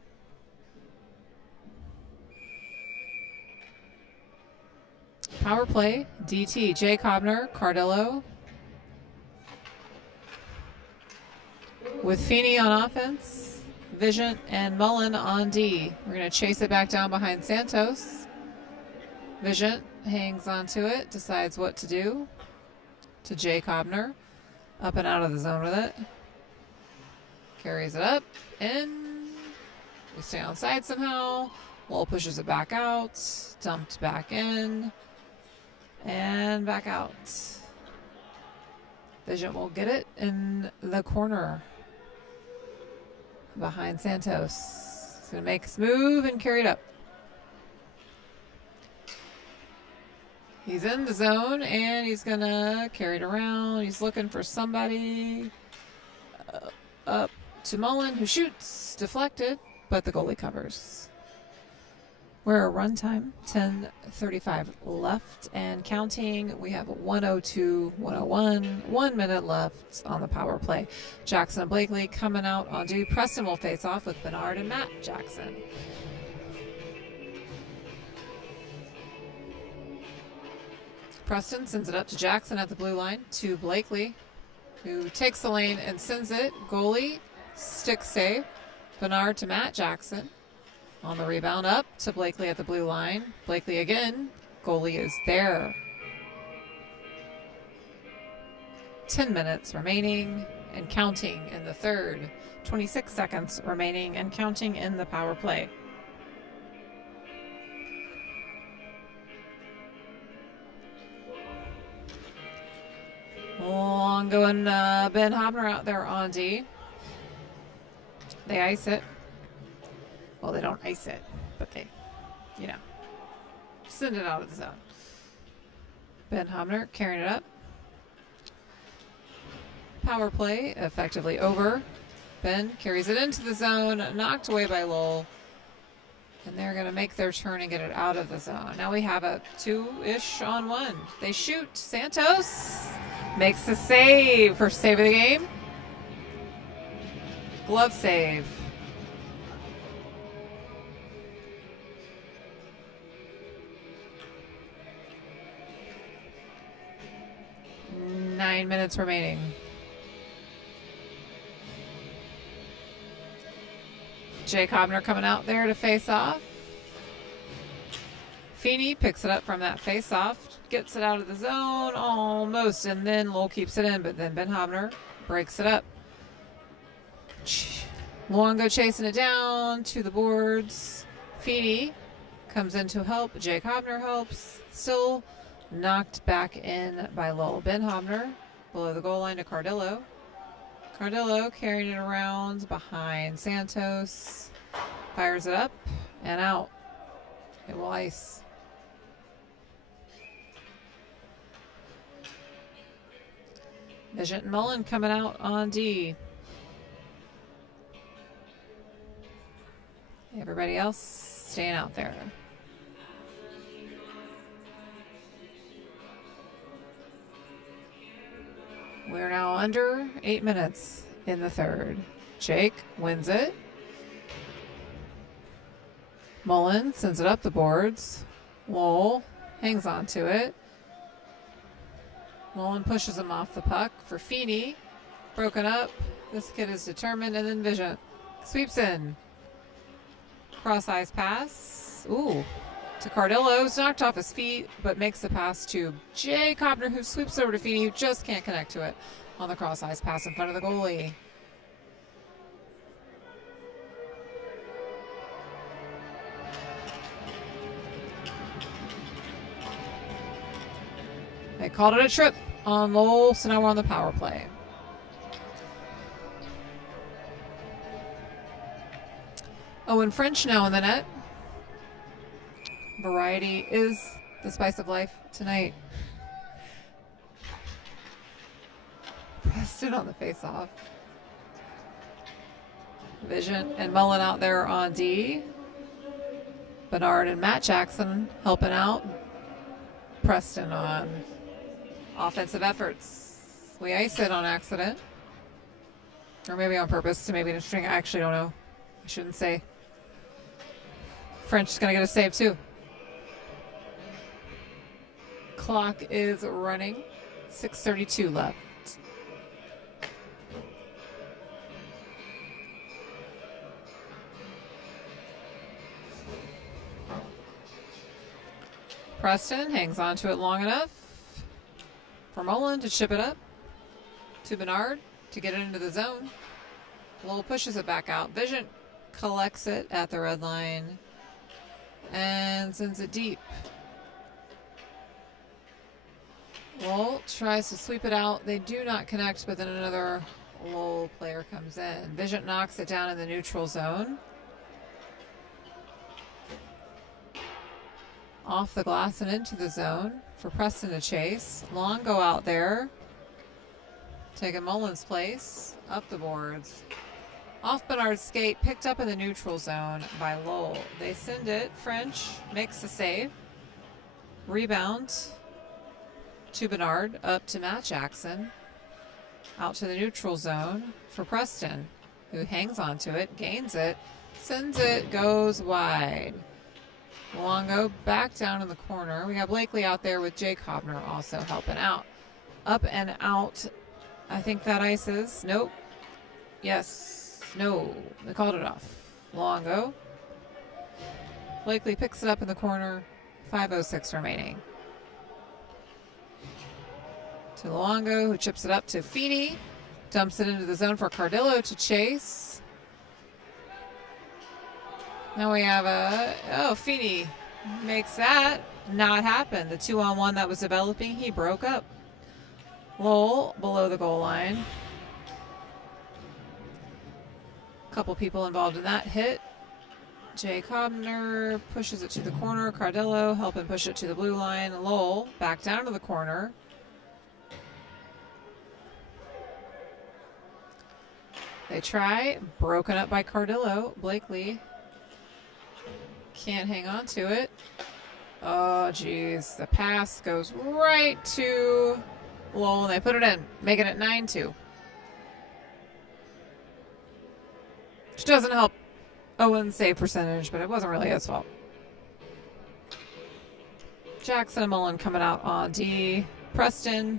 Power play, DT, Jake Hobner, Cardillo. With Feeney on offense, Vision and Mullen on D. We're going to chase it back down behind Santos. Vision hangs onto it, decides what to do. to Jake Hobner. Up and out of the zone with it. Carries it up. In. We stay on side somehow. Lowell pushes it back out. Dumped back in. And back out. Vision will get it in the corner behind Santos. He's going to make his move and carry it up. He's in the zone, and he's going to carry it around. He's looking for somebody. Up to Mullen, who shoots. Deflected, but the goalie covers. We're at runtime, 10:35 left, and counting. We have 1:02, 1:01, 1 minute left on the power play. Jackson and Blakely coming out on duty. Preston will face off with Bernard and Matt Jackson. Preston sends it up to Jackson at the blue line to Blakely, who takes the lane and sends it. Goalie, stick save. Bernard to Matt Jackson. On the rebound up to Blakely at the blue line. Blakely again. Goalie is there. 10 minutes remaining and counting in the third. 26 seconds remaining and counting in the power play. Long going Ben Hobner out there on D. They ice it. Well, they don't ice it, but they, send it out of the zone. Ben Hobner carrying it up. Power play effectively over. Ben carries it into the zone, knocked away by Lowell. And they're going to make their turn and get it out of the zone. Now we have a 2-ish on 1. They shoot. Santos makes the save. First save of the game. Glove save. Nine minutes remaining. Jake Hobner coming out there to face off. Feeney picks it up from that face off, gets it out of the zone almost, and then Lowell keeps it in, but then Ben Hobner breaks it up. Luongo chasing it down to the boards. Feeney comes in to help. Jake Hobner helps. Still knocked back in by Lowell. Ben Hobner below the goal line to Cardillo. Cardillo carrying it around behind Santos. Fires it up and out. It will ice. Vision and Mullen coming out on D. Everybody else staying out there. We're now under 8 minutes in the third. Jake wins it. Mullen sends it up the boards. Lowell hangs on to it. Mullen pushes him off the puck for Feeney. Broken up. This kid is determined. And then Vision sweeps in. Cross-ice pass. Ooh. To Cardillo, who's knocked off his feet, but makes the pass to Jake Hobner, who sweeps over to Feeney, who just can't connect to it on the cross-ice pass in front of the goalie. They called it a trip on Lowell, so now we're on the power play. Owen French now in the net. Variety is the spice of life tonight. Preston on the face-off. Vision and Mullen out there on D. Bernard and Matt Jackson helping out. Preston on offensive efforts. We ice it on accident. Or maybe on purpose to maybe string. I actually don't know. I shouldn't say. French is going to get a save too. Clock is running. 6:32 left. Preston hangs on to it long enough for Mullen to chip it up to Bernard to get it into the zone. Lowell pushes it back out. Vision collects it at the red line and sends it deep. Lowell tries to sweep it out. They do not connect, but then another Lowell player comes in. Vision knocks it down in the neutral zone. Off the glass and into the zone for Preston to chase. Longo out there, taking Mullen's place. Up the boards. Off Bernard's skate, picked up in the neutral zone by Lowell. They send it. French makes the save. Rebound to Bernard, up to Matt Jackson. Out to the neutral zone for Preston, who hangs on to it, gains it, sends it, goes wide. Longo back down in the corner. We got Blakely out there with Jake Hobner also helping out. Up and out. I think that ices. Nope. Yes. No. They called it off. Longo. Blakely picks it up in the corner. 5:06 remaining. To Longo, who chips it up to Feeney. Dumps it into the zone for Cardillo to chase. Now we have Feeney makes that not happen. The 2-on-1 that was developing, he broke up. Lowell below the goal line. A couple people involved in that hit. Jay Cobner pushes it to the corner. Cardillo helping push it to the blue line. Lowell back down to the corner. They try. Broken up by Cardillo. Blakely can't hang on to it. Oh, geez. The pass goes right to Lowell, and they put it in, making it 9-2. Which doesn't help Owen's save percentage, but it wasn't really his fault. Jackson and Mullen coming out on D. Preston,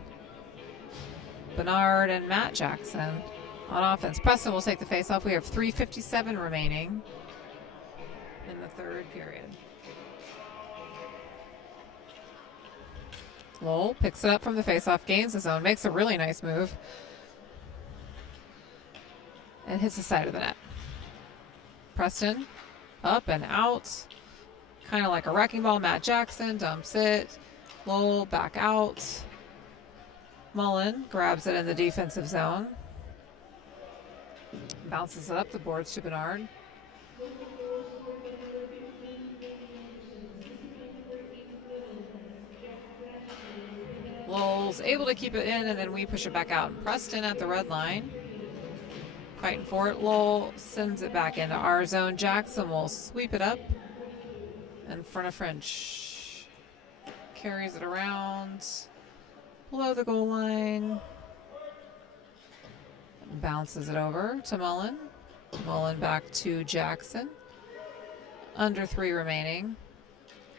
Bernard, and Matt Jackson on offense. Preston will take the face-off. We have 3:57 remaining in the third period. Lowell picks it up from the face-off, gains his own, makes a really nice move, and hits the side of the net. Preston up and out, kind of like a wrecking ball. Matt Jackson dumps it. Lowell back out. Mullen grabs it in the defensive zone. Bounces it up the boards to Bernard. Lowell's able to keep it in, and then we push it back out. Preston at the red line, fighting for it. Lowell sends it back into our zone. Jackson will sweep it up in front of French. Carries it around below the goal line. Bounces it over to Mullen. Mullen back to Jackson. Under 3 remaining.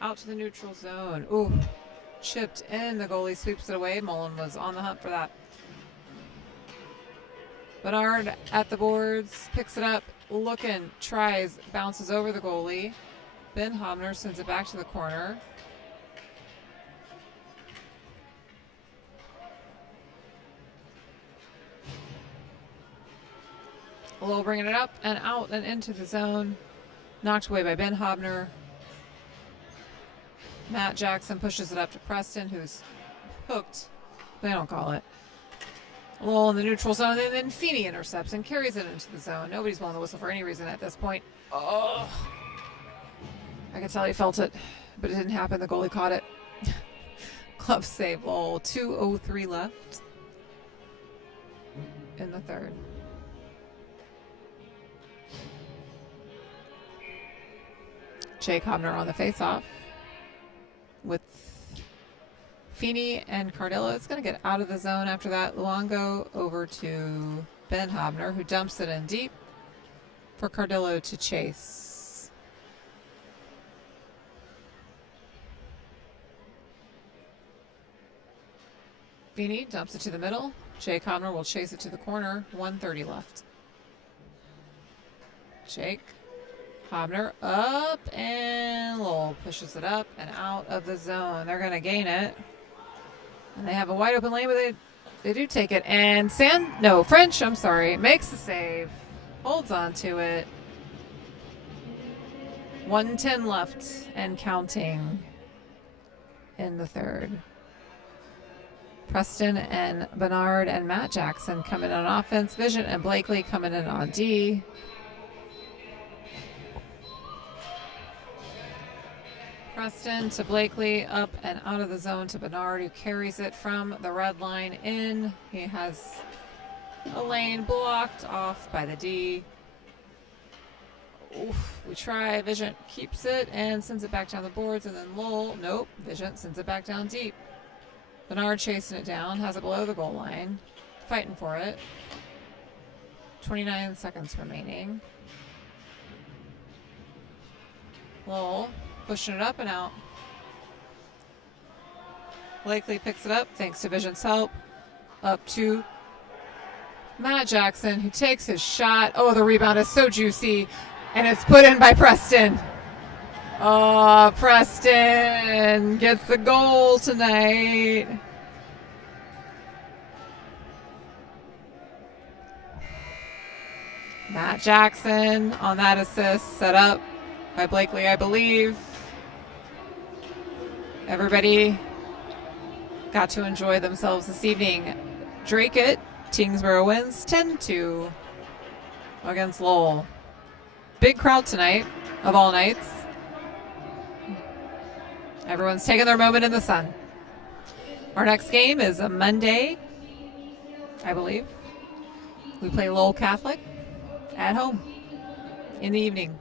Out to the neutral zone. Ooh. Chipped in. The goalie sweeps it away. Mullen was on the hunt for that. Bernard at the boards. Picks it up. Looking. Tries. Bounces over the goalie. Ben Hobner sends it back to the corner. Lowell bringing it up and out and into the zone. Knocked away by Ben Hobner. Matt Jackson pushes it up to Preston, who's hooked. They don't call it. Lowell in the neutral zone, and then Feeney intercepts and carries it into the zone. Nobody's blowing the whistle for any reason at this point. Oh, I can tell he felt it, but it didn't happen. The goalie caught it. Glove save, Lowell. 2:03 left in the third. Jake Hobner on the face-off with Feeney and Cardillo. It's going to get out of the zone after that. Luongo over to Ben Hobner, who dumps it in deep for Cardillo to chase. Feeney dumps it to the middle. Jake Hobner will chase it to the corner. 1:30 left. Jake Hobner up, and Lowell pushes it up and out of the zone. They're going to gain it. And they have a wide open lane, but they do take it. And French, I'm sorry, makes the save. Holds on to it. 1:10 left and counting in the third. Preston and Bernard and Matt Jackson coming in on offense. Vision and Blakely coming in on D. Preston to Blakely, up and out of the zone to Bernard, who carries it from the red line in. He has a lane blocked off by the D. Oof, we try. Vision keeps it and sends it back down the boards, and then Lowell, nope, Vision sends it back down deep. Bernard chasing it down, has it below the goal line, fighting for it. 29 seconds remaining. Lowell pushing it up and out. Blakely picks it up thanks to Vision's help. Up to Matt Jackson, who takes his shot. Oh, the rebound is so juicy. And it's put in by Preston. Oh, Preston gets the goal tonight. Matt Jackson on that assist, set up by Blakely, I believe. Everybody got to enjoy themselves this evening. Dracut-Tyngsboro wins 10-2 against Lowell. Big crowd tonight, of all nights. Everyone's taking their moment in the sun. Our next game is a Monday, I believe. We play Lowell Catholic at home in the evening.